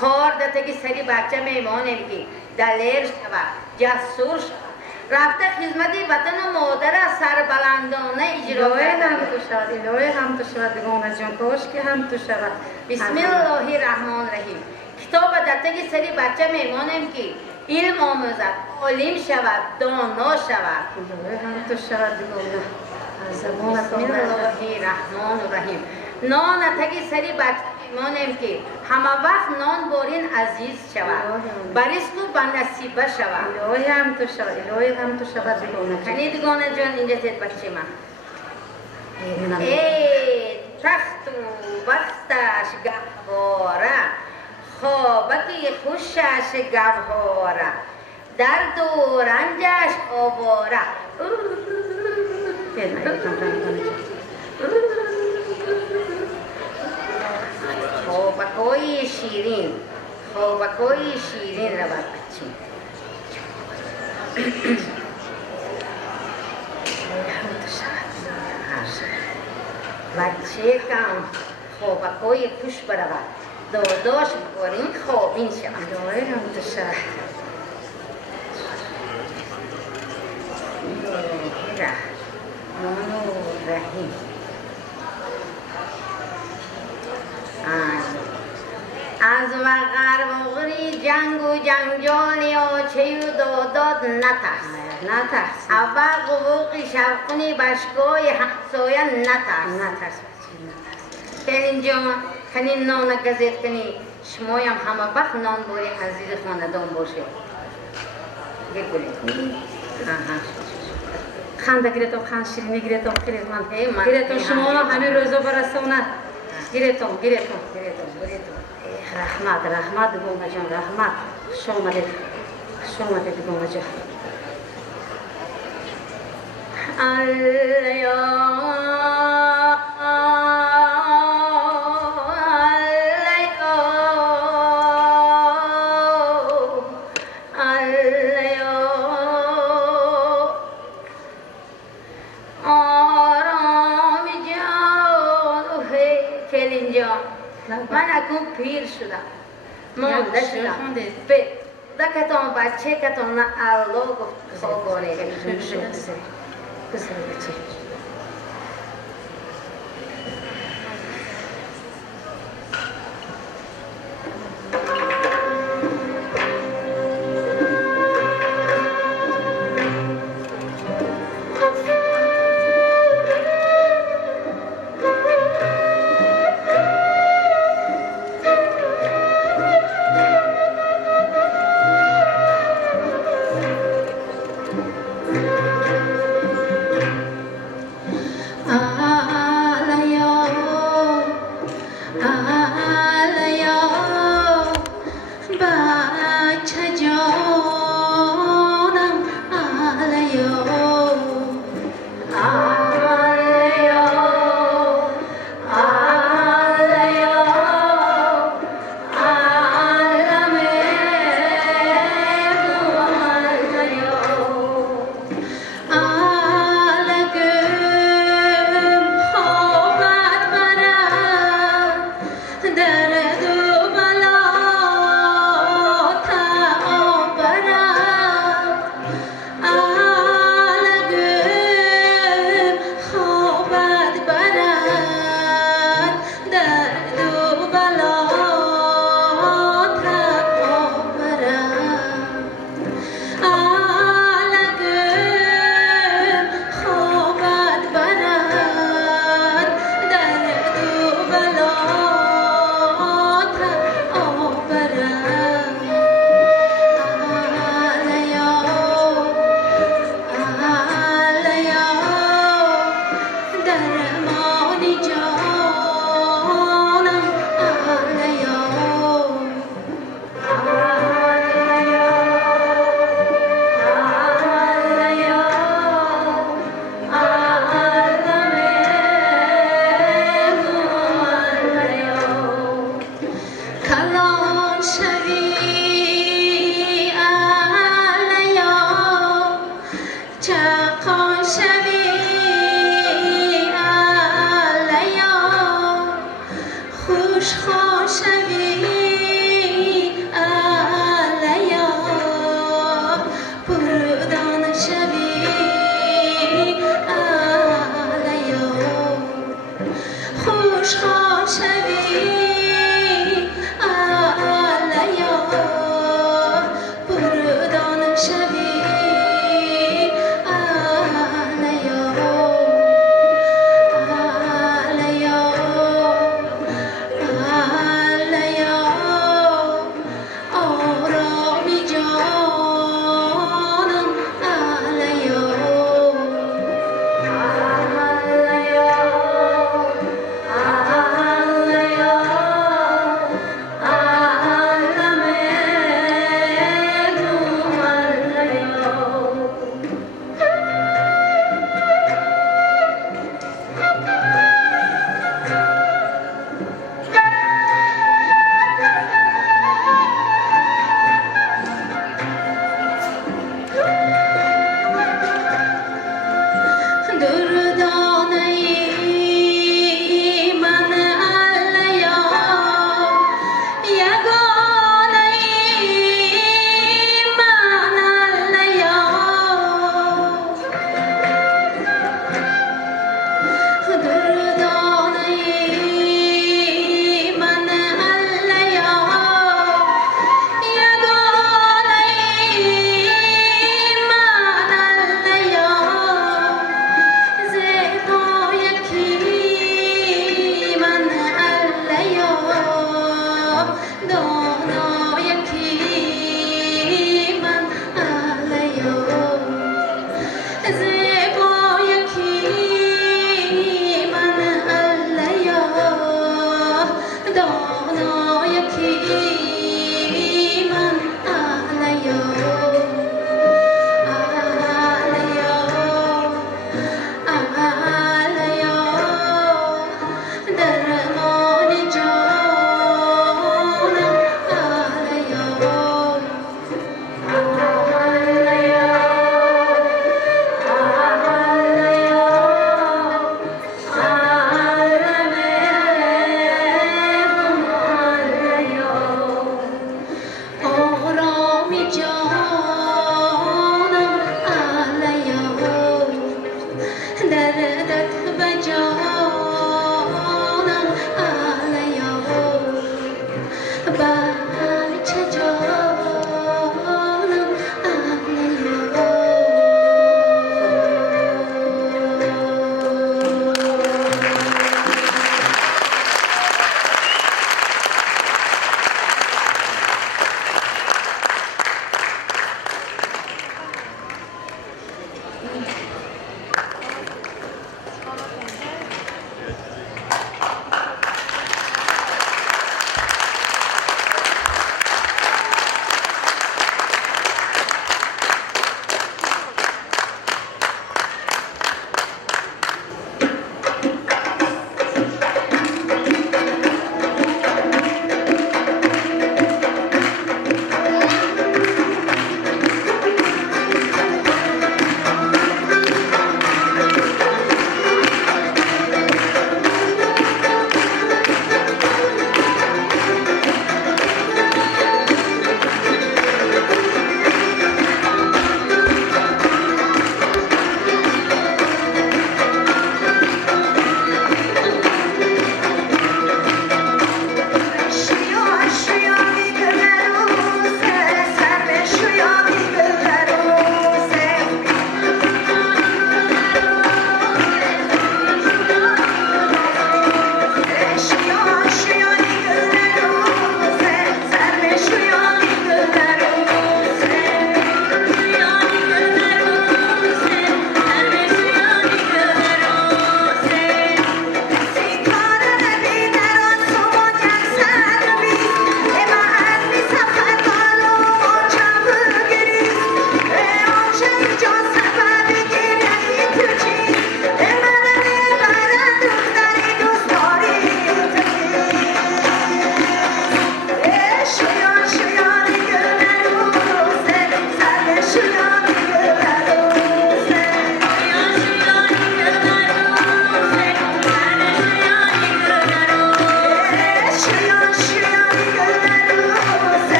کار دتگی سری بچه میمانیم که دلیر شود جسور شود رفته خدمت وطن و مادر سربلندانه اجرا کرده الهی هم تو شود دوگانه جان کاش که هم تو شود بسم الله الرحمن الرحیم کتاب دتگی سری بچه میمانیم که علم آموزد عالم شود دانا شود الهی هم تو شود دوگانه بسم الله الرحمن الرحیم نان تگی سری بچه میمانیم که همه وقت نان بارین عزیز شود بریسکو به نصیبه شود الهی هم تو شود دوگانه جان کنی دوگانه جان اینجا تید بچه من ای تخت و بختش گهواره خوابکی خوشش گهواره درد و رنجش آواره خوابکای شیرین رو بچه بچه کم خوابکای خوش برود داداش بارین خوابین شود الهی هم تو شود الرحمن الرحیم از وقر مغری جنگ و جنجالی و چی و داداد نترس اول قبوقی شبخونی بشگاه همسایه نترس کنین جان کنین نان گذید کنی شمایم همه وقت نان باری عزیز خاندان باشه گل خنده گیرتم خند شیرینی گیرتم خیلی گیرتم شما را همین روزا برسونه گیرتم رحمت گونا جان رحمت شما دید گونا جان من اکنون پیر شدم مانده شدم دکتان بچه کتان نه الله گفت خوابانه بسر بچه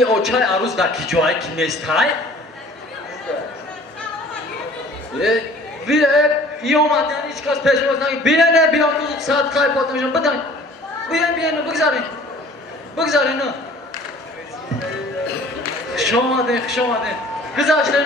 ای اوچای عروس در کی جای کی میستای؟ بیا ای اومدن هیچ کس پیش باز نگی بیا نه بیا تو ساعت خواهی پاتو میشم بدن بیا نه بگذارین نه شما ده گذاشته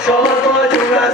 شاد با جور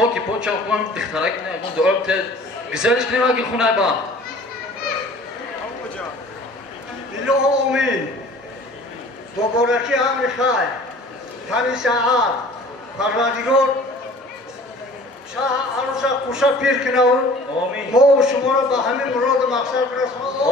خاکی پاچم کنم دخترک نه اون دارم تل گزارش کنیم اگه خونه با الله آمین مبارکی امر خیر همین ساعت پروردگار عروسا کوشا پیر کنه ما و شما را به همین مراد مقصد برسونه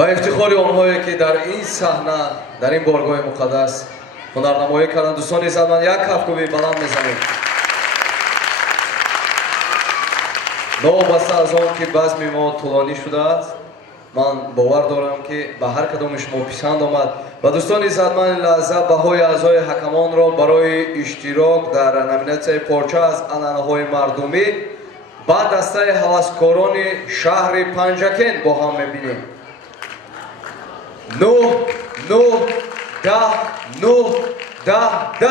با افتخار آنهایی که در این صحنه در این بارگاه مقدس هنرنمایی کردند دوستان عزیزمند یک کفکوبی بلند میزنیم. نوبسته از آن که بزم ما طولانی شده است من باور دارم که به هر کدام شما پسند آمد و دوستان عزیزمند لحظه بهای اعضای حکمان را برای اشتراک در نامیناسیون پارچه از عنعنه‌های مردمی با دسته هوسکاران شهر پنجکن با هم می‌بینیم. 9 9 10 9 10 10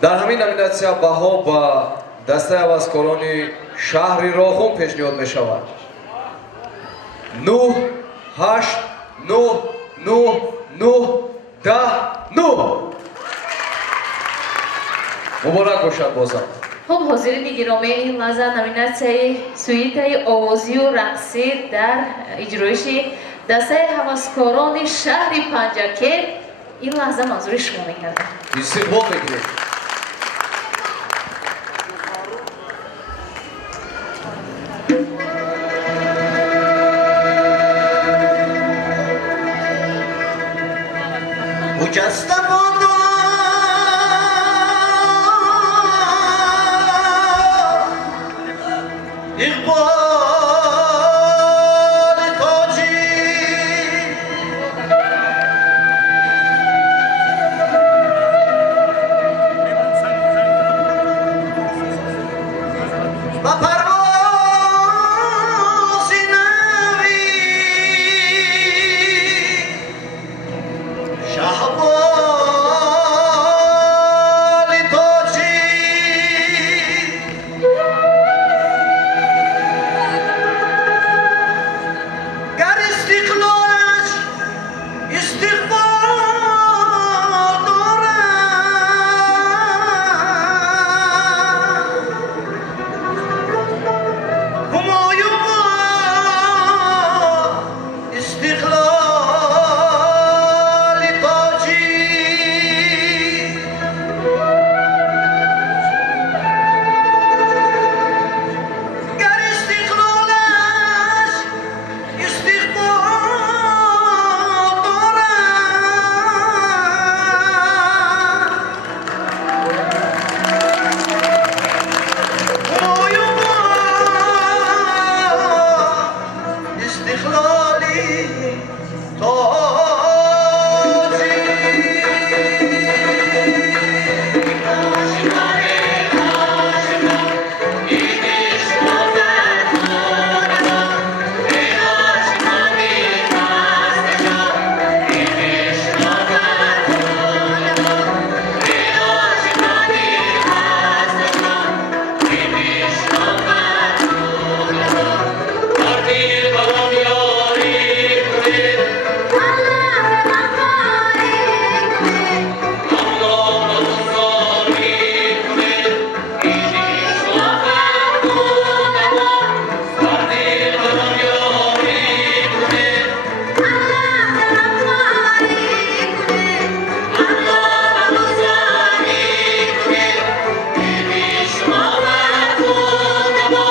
در همین نامیناسیون بها با دسته هوسکاران شهر راخون پیشنهاد می شود. 9 8 9 9 9 10 9 مبارک باشد بازم. خب حاضرین گرامی این لحظه نامیناسیون سویته آوازی و رقصی در اجرایش دسته هوسکاران شهر پنجکن این لحظه منظور شما میکردم. استقبال میکنید. مجسته Come on.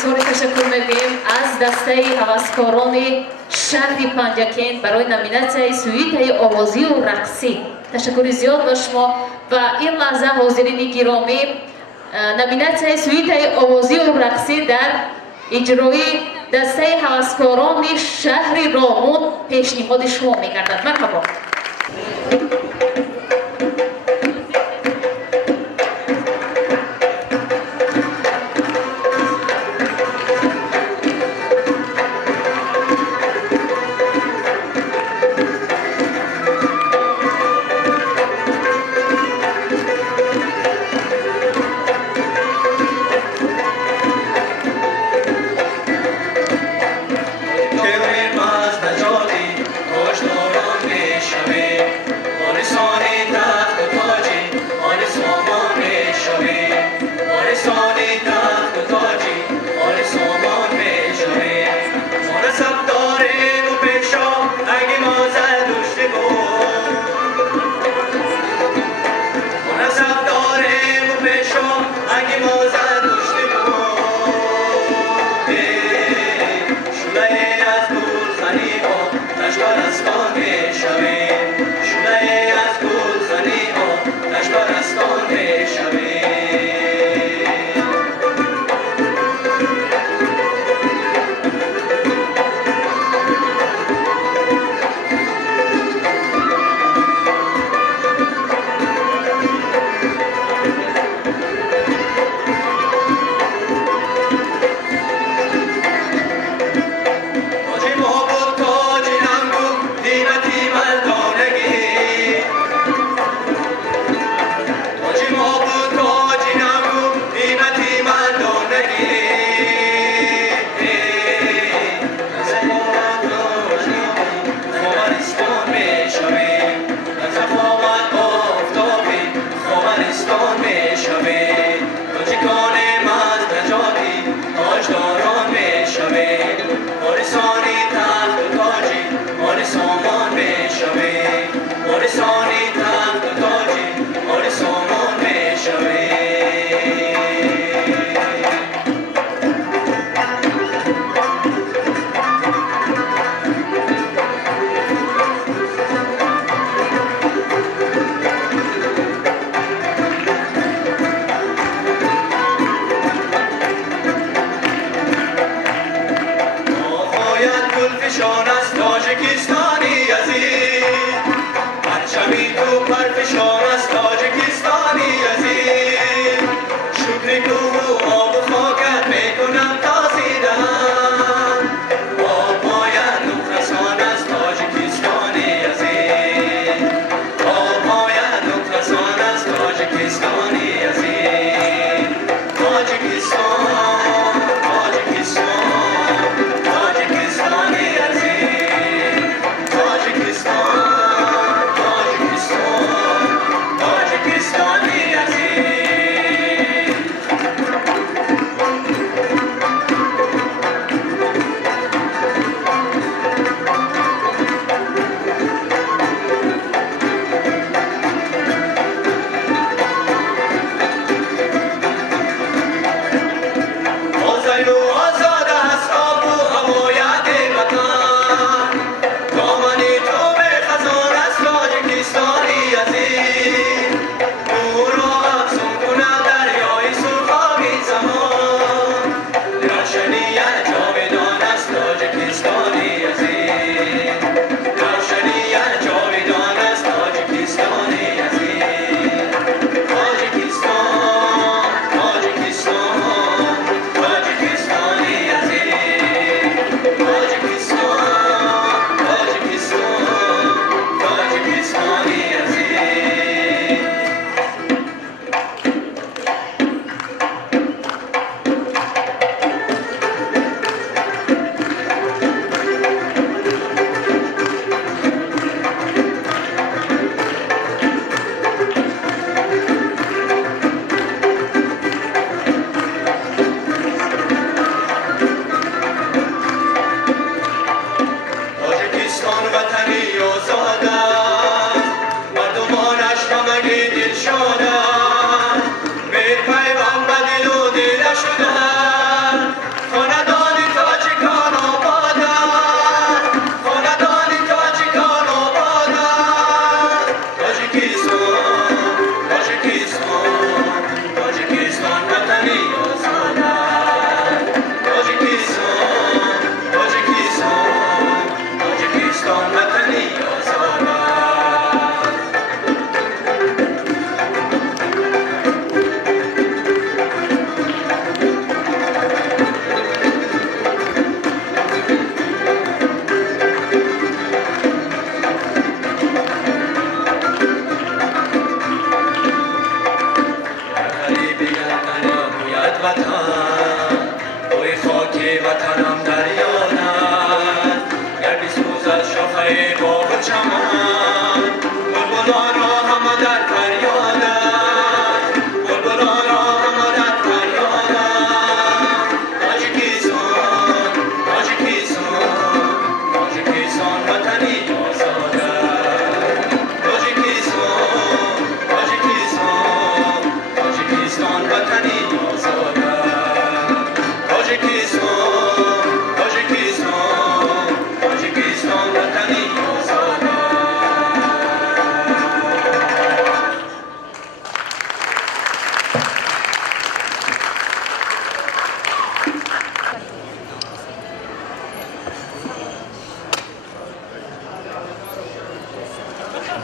изҳори ташаккур мегӯем аз дастаи ҳаваскорони шаҳри Панҷакент барои номинатсияи суитаи овозию рақсӣ. Ташаккури зиёд ба шумо ва ин лаҳза ҳозирини гиромӣ номинатсияи суитаи овозию рақсӣ дар иҷрои дастаи ҳаваскорони шаҳри Ромун пешниҳоди шумо мегардад. Марҳабо.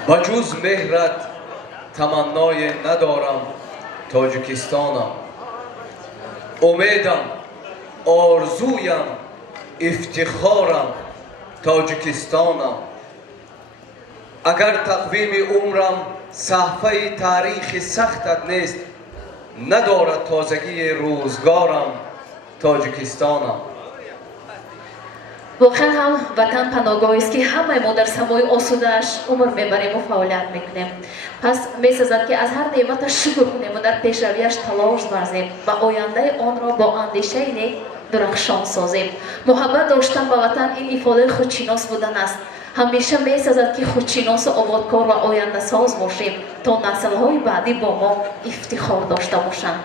با جز مهرت تمنای ندارم تاجیکستانم. امیدم، آرزویم، افتخارم تاجیکستانم. اگر تقویم عمرم صحفه تاریخ سختت نیست، ندارد تازگی روزگارم تاجیکستانم. واقعا هم وطن پناهگاهی است که همه ما در سمای آسوده‌اش عمر میبریم و فعالیت میکنیم. پس میسازد که از هر نعمتش شکر کنیم و در پیشرویش تلاش ورزیم و آینده آن را با اندیشه نیک درخشان سازیم. محبت داشتن به وطن این ifade خودشناس بودن است. همیشه میسازد که خودشناس و آبادکار و آینده ساز باشیم تا نسل‌های بعدی با ما افتخار داشته باشند.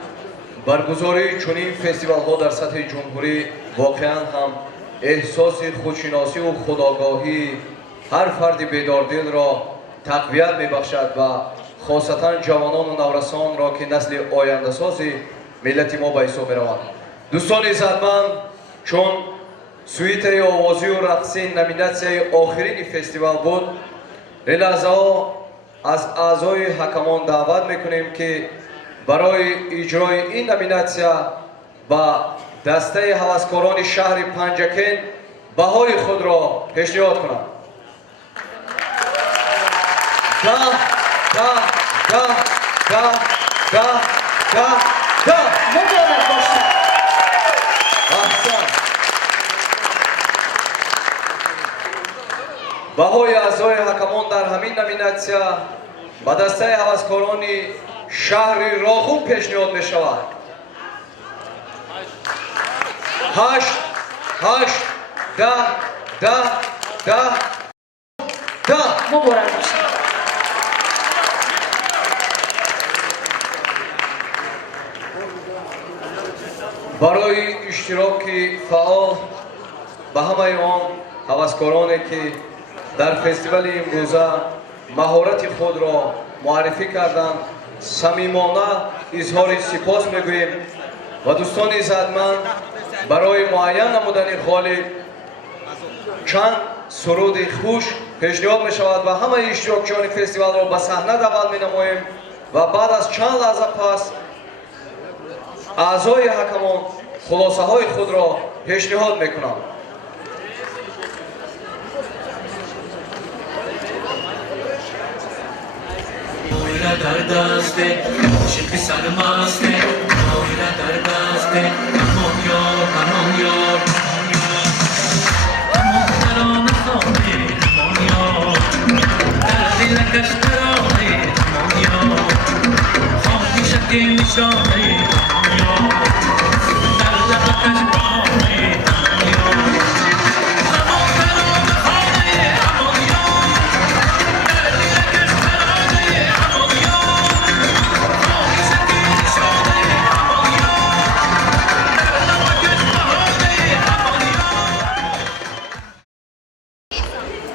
برگزاری چنین فستیوال‌ها در سطح جمهوری واقعاً هم احساس خودشناسی و خودآگاهی هر فرد بیداردل را تقویت می‌بخشد و خاصتاً جوانان و نورسان را که نسل آینده سازی ملت ما به حساب می‌روند. دوستان عزتمند، چون سویته آوازی و رقصی نامیناسیای آخرین فستیوال بود، لحظه‌ها از اعضای حکمان دعوت می‌کنیم که برای اجرای این نامیناسیا با دسته هوسکاران شهر پنجکن بهای خود را پیشنهاد کنند. بهای اعضای حکمان در همین نامیناسیا با دسته هوسکاران شهر راغون پیشنهاد می شود. 8 10 مبارک باشید. برای اشتراک فعال به همه آن هوسکارانی که در فستیوال امروزه مهارت خود را معرفی کردند صمیمانه اظهار سپاس میگوییم و دوستان عزتمند برای معین نمودن خالی چند سرود خوش پیشنهاد می شود و همه اشتراکچیان فستیوال را به صحنه دعوت می نماییم و بعد از چند لحظه پس اعضای حکمان خلاصه های خود را پیشنهاد می کنند. در دسته عاشق سرمسته آیره در دسته همان یار همان یار همان ترانه خانه همان یار در دلکش ترانه همان یار خواهی شکل نشانه همان یار در لبکش بانه همان یار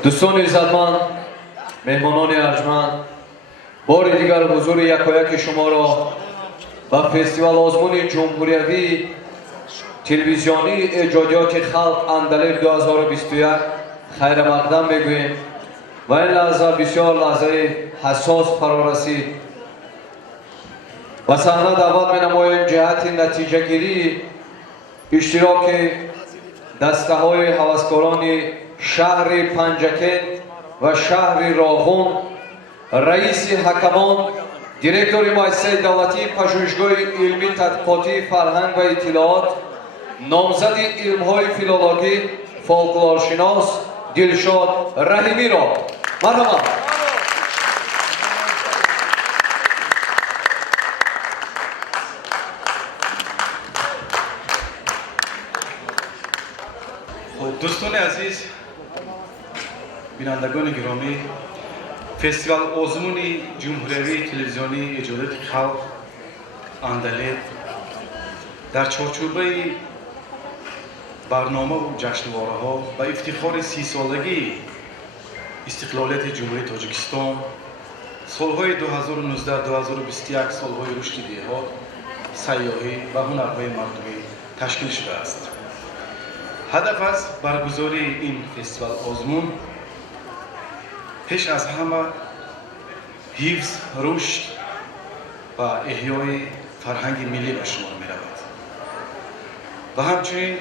دوستان عزتمند، مهمانان ارجمند، بار دیگر حضور یکایک شما را به فستیوال آزمون جمهوریوی تلویزیونی ایجادیات خلق اندلیب 2021 خیر مقدم میگوییم و این لحظه بسیار لحظه حساس فرا رسید و صحنه دعوت می نماییم جهت نتیجه گیری اشتراک دسته های هوسکاران شهر پنجکن و شهر راغون، رئیس حکمان، دیرکتور مؤسسه دولتی پژوهشگاه علمی تحقیقاتی فرهنگ و اطلاعات، نامزد علم‌های فیلولوژی فولکلورشناس دلشاد رحیمی را مرحبا. دوستان عزیز، بینندگان گرامی، فستیوال آزمون جمهوری تلویزیونی ایجادات خلق اندلیب در چارچوبه برنامه و جشنواره‌ها و افتخار 30 سالگی استقلالیت جمهوری تاجیکستان، سالهای 2019-2021 سالهای رشد دهات، سیاحی و هنرهای مردمی تشکیل شده است. هدف از برگزاری این فستیوال آزمون پیش از همه حفظ، رشد و احیای فرهنگ ملی به شمار می رود و همچنین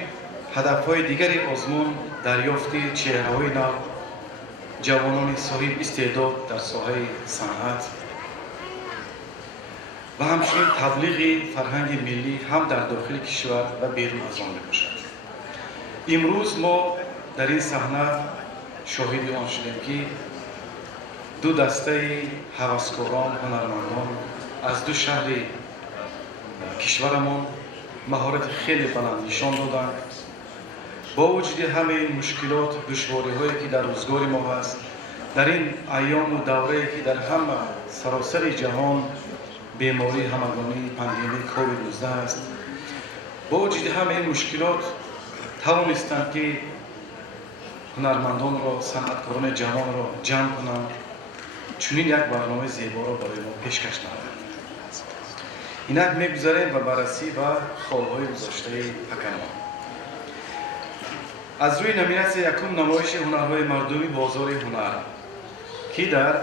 هدفهای دیگری آزمون دریافت چهره‌های نو، جوانان صاحب استعداد در ساحه صنعت و همچنین تبلیغ فرهنگ ملی هم در داخل کشور و بیرون از آن می باشد. امروز ما در این صحنه شاهد آن شدیم که دو دسته هوسکاران، هنرمندان از دو شهر کشورمان مهارت خیلی بلند نشان دادند. با وجود همه این مشکلات، دشواری‌هایی که در روزگار ما هست، در این ایام و دوره‌ای که در همه سراسر جهان بیماری همگانی پاندمی کووید 19 است، با وجود همه این مشکلات توانستند که هنرمندان را، صنعتکاران جوان را جمع کنند، چنین یک برنامه زیبا را برای ما پیشکش نمایند. اینک می‌گذاریم و بررسی و خالهای گذشته حکمان. از روی نمیناسی یکم نمایش هنرهای مردمی بازار هنر که در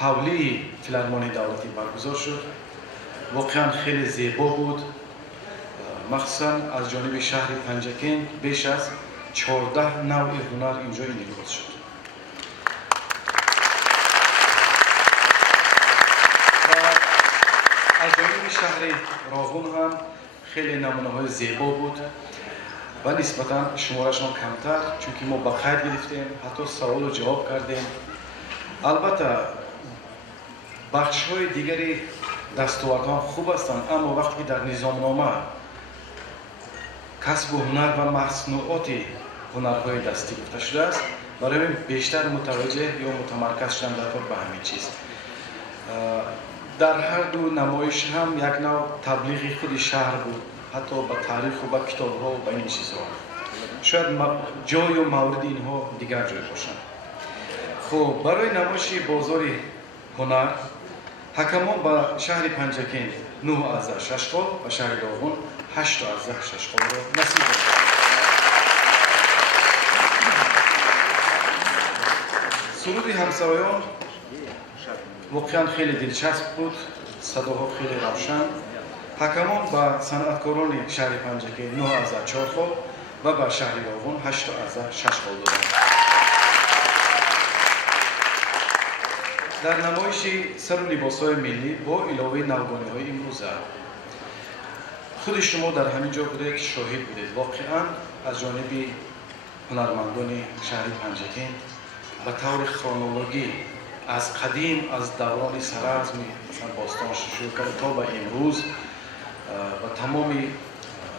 حولی فیلارمونی دولتی برگزار شد، واقعا خیلی زیبا بود. مخصوصا از جانب شهر پنجکین بیش از 14 نوع هنر اینجا انعکاس شد. از جانب شهر راغون هم خیلی نمونه‌های زیبا بود و نسبتاً شمارشان کمتر، چون که ما با خیر گرفتیم، حتی سوال و جواب کردیم. البته بخش‌های دیگری دستاوردها خوب هستند، اما وقتی در نظامنامه کسب و هنر و مصنوعات هنرهای دستی گفته شده است، برای بیشتر متوجه یا متمرکز شدن در به همین چیز. در هر دو نمایش هم یک نوع تبلیغ خود شهر بود، حتی با تاریخ و با کتاب‌ها و با این چیزها. شاید جای و مورد اینها دیگر جای باشند. خب برای نمایش بازار هنر حکمان با شهر پنجکین 9/6 خال و شهر راغون 8/6 خال را نصیب دادند. سرود همسایان واقعا خیلی دلچسب بود، صداها خیلی روشن. حکمان با صنعتکاران شهر پنجکین 9/4 خال و با شهر راغون 8/6 خال دادند. در نمایش سر و لباس‌های ملی با علاوه نوگانی‌های امروزه خود شما در همین جا بوده که شاهد بودید. واقعا از جانب هنرمندان شهر پنجکین به طور خرونولوژی از قدیم، از دوران سرازمی مثلا باستان شروع کرده تا به امروز و تمام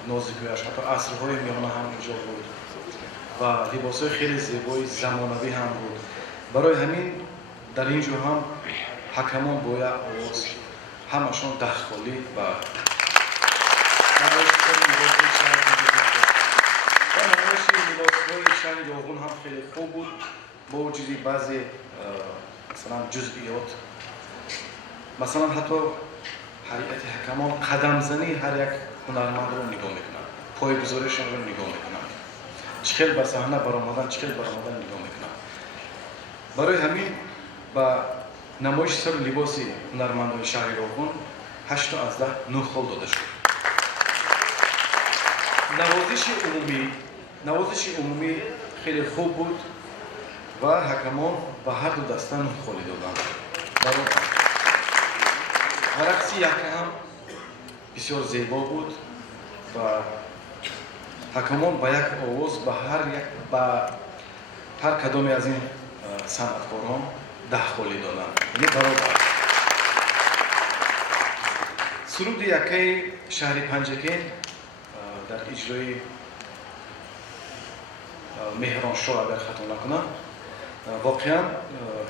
نازکی‌هاش، حتی عصرهای میانه هم اینجا بود و لباس‌های خیلی زیبای زمانوی هم بود. برای همین در اینجا هم حکمان باید آواز همشان دخالی و نمایش لباس‌های شهر راغون هم خیلی خوب بود، با وجود بعضی مثلا جزئیات، مثلا حتی حرکت حکمان قدم زنی هر یک هنرمند رو نگاه میکنن، پایگذاریشان رو نگاه میکنن، چخیل به صحنه برآمدن، چخیل برآمدن نگاه میکنن. برای همین با نمایش سر لباس هنرمندان شهر راغون 8/9 خال داده شد. نوازش عمومی خیلی خوب بود و حکمان به هر دو دسته 9 خالی دادند. و رقص یکه هم بسیار زیبا بود و حکمان با یک آواز به هر کدامی از این صنعتکاران 10 خالی دادند. یعنی برابر. سرود یکه شهر پنجکین در اجرای مهران شاه اگر خطا نکنم واقعا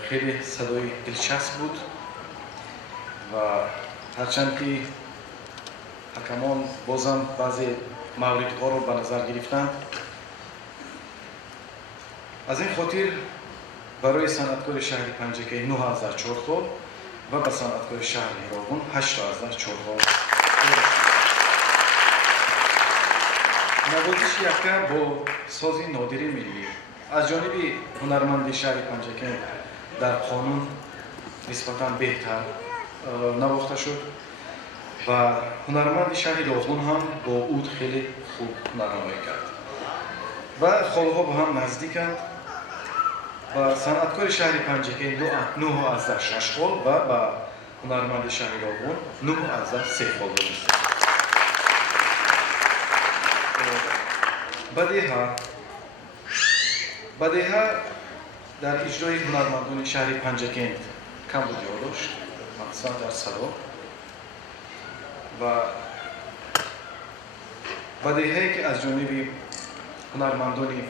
خیلی صدای دلچسب بود و هرچند که حکمان بازم بعضی موردها رو به نظر گرفتند، از این خاطر برای صنعتکار شهر پنجکین 9/4 خال و به صنعتکار شهر راغون 8/4 خال. نوازش یکه با ساز نادری ملی از جانب هنرمند شهر پنجکین در قانون نسبتاً بهتر نواخته شد و هنرمند شهر داغون هم با اود خیلی خوب هنرنمایی کرد و خالها با هم نزدیکند و صنعتکار شهر پنجگین 9/6 خال و با هنرمند شهر داغون 9/3 خال داشت. بدیها در اجرای هنرمندان شهر پنجگین کم بودی داشت، مخصوصا در صدا و بدیهایی که از جانب هنرمندان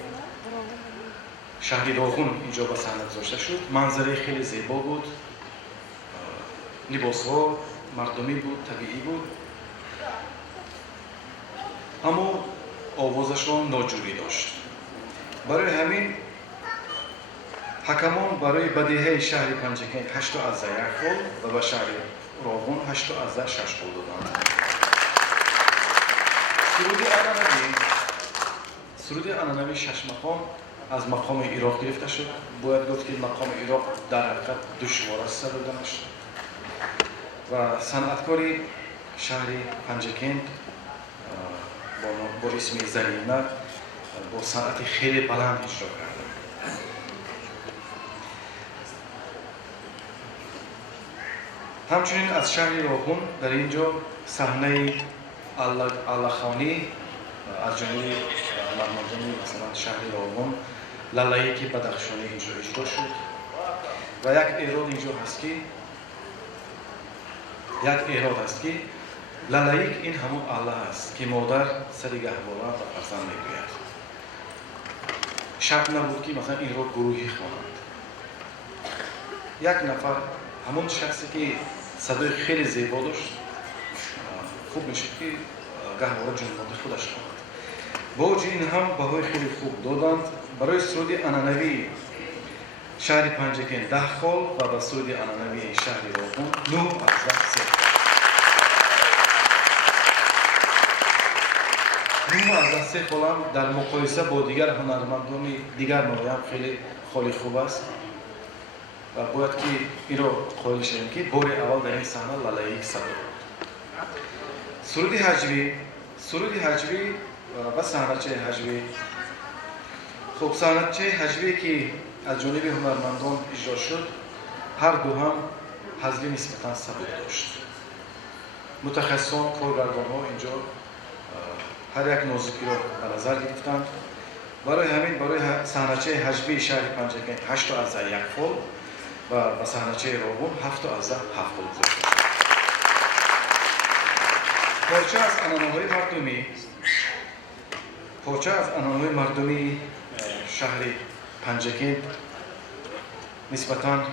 شهر داغون اینجا به صحنه گذاشته شد منظره خیلی زیبا بود، لباس‌ها مردمی بود، طبیعی بود، اما آوازشان ناجوری داشت. برای همین حکمان برای بدیهه شهر پنجگین 8/1 خال و به شهر داغون 8/6 خال دادند. سرود عنعنوی 6 مقام از مقام عراق گرفته شد. باید گفت که مقام عراق در حقیقت دشوار است دادنش و صنعتکاری شهر پنجگین با اسم زرینه با صنعت خیلی بلند اجرا کرده. همچنین از شهر داغون در اینجا صحنه الاخانی از جانب هنرمندان مثلا شهر داغون لالایک بدخشانی اینجا اجرا شد و یک ایراد اینجا هست که لالایک این همون الله است که مادر سر گهواره و فرزند میگوید. شرط نبود که مثلا این را گروهی خوانند. یک نفر همون شخصی که صدای خیلی زیبا داشت خوب میشد که گهواره جنبات خودش خواند. با وجود این هم بهای خیلی خوب دادند. برای سرود عنعنوی شهر پنجگین 10 خال و با سرود عنعنوی شهر داغون 9/3 9/3 خال هم در مقایسه با دیگر هنرمندان دیگر نوعی هم خیلی خالی خوب است و باید که این را قائل شویم که بار اول در این صحنه لالایک صدا بود. سرود هجوی و صحنه‌چه هجوی. خب صحنه‌چه هجوی که از جانب هنرمندان اجرا شد هر دو هم هزلی نسبتاً ثبوت داشت. متخصصان کارگردان‌ها اینجا هر یک نازکی را به نظر گرفتند. برای همین برای صحنه‌چه هجوی شهر پنجگین 8/1 خال و صحنه‌چه داغون 7/7 خال گذاشته شد. پارچه از عنعنوی مردمی شهر پنجگین نسبتاً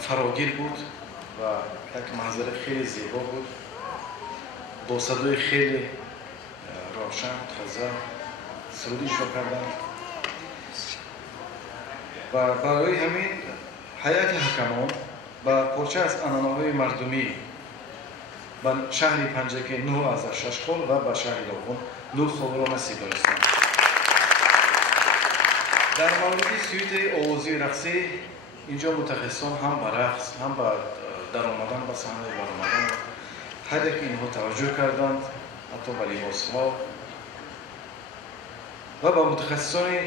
فراگیر بود و یک منظره خیلی زیبا بود با صدای خیلی روشن تازه سرود اجرا کردند و برای همین هیئت حکمان با پارچه از عنعنوی مردمی به شهر پنجگین 9/6 خال و به شهر داغون 9 خال را نصیب دانستند. در مورد سویت آوازی رقصی اینجا متخصصان هم به رقص هم به در آمدن به صحنه برآمدن هر یک اینها توجه کردند، حتی به لباس‌ها و با متخصصان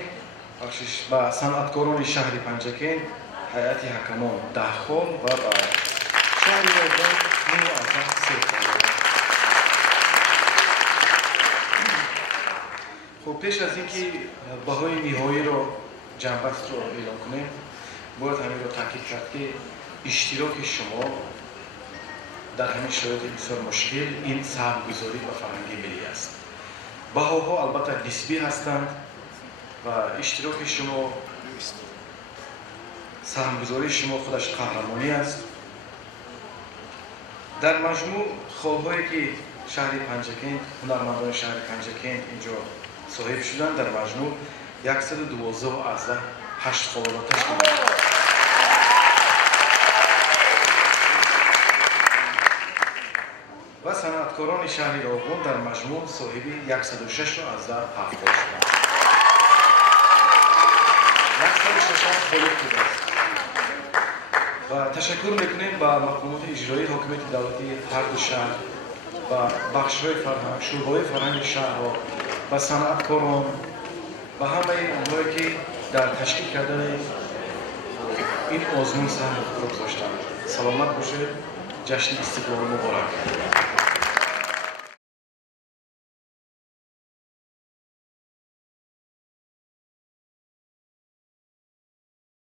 به صنعتکاران شهر پنجگین هیئت حکمان 10 خال و به شهر داغون 9/3 خال. خب پیش از اینکه بهای نهایی را جنبست را اعلام کنیم باید همین را تاکید کرد که اشتراک شما در همین شرایط بسیار مشکل این سهم‌گذاری و فرهنگ ملی است. بهاها البته نسبی هستند و اشتراک شما سهم‌گذاری شما خودش قهرمانی است. در مجموع خال‌هایی که شهر پنجگین هنرمندان شهر پنجگین اینجا صاحب شدند در مجموع 112/8 خال را تشکیل می‌دهند. و صنعتکاران شهر داغون در مجموع صاحب 106/7 خال شدند. 106 خالی خوب است. و تشکر میکنیم با مقامات اجرایی حاکمیت دولتی هر دو شهر و بخش‌های فرهنگ، شعبه‌های فرهنگ شهرها و صنعتکاران و همه اونهایی که در تشکیل کردن این آزمون سهم خود گذاشتند. سلامت باشید. جشن استقلال مبارک.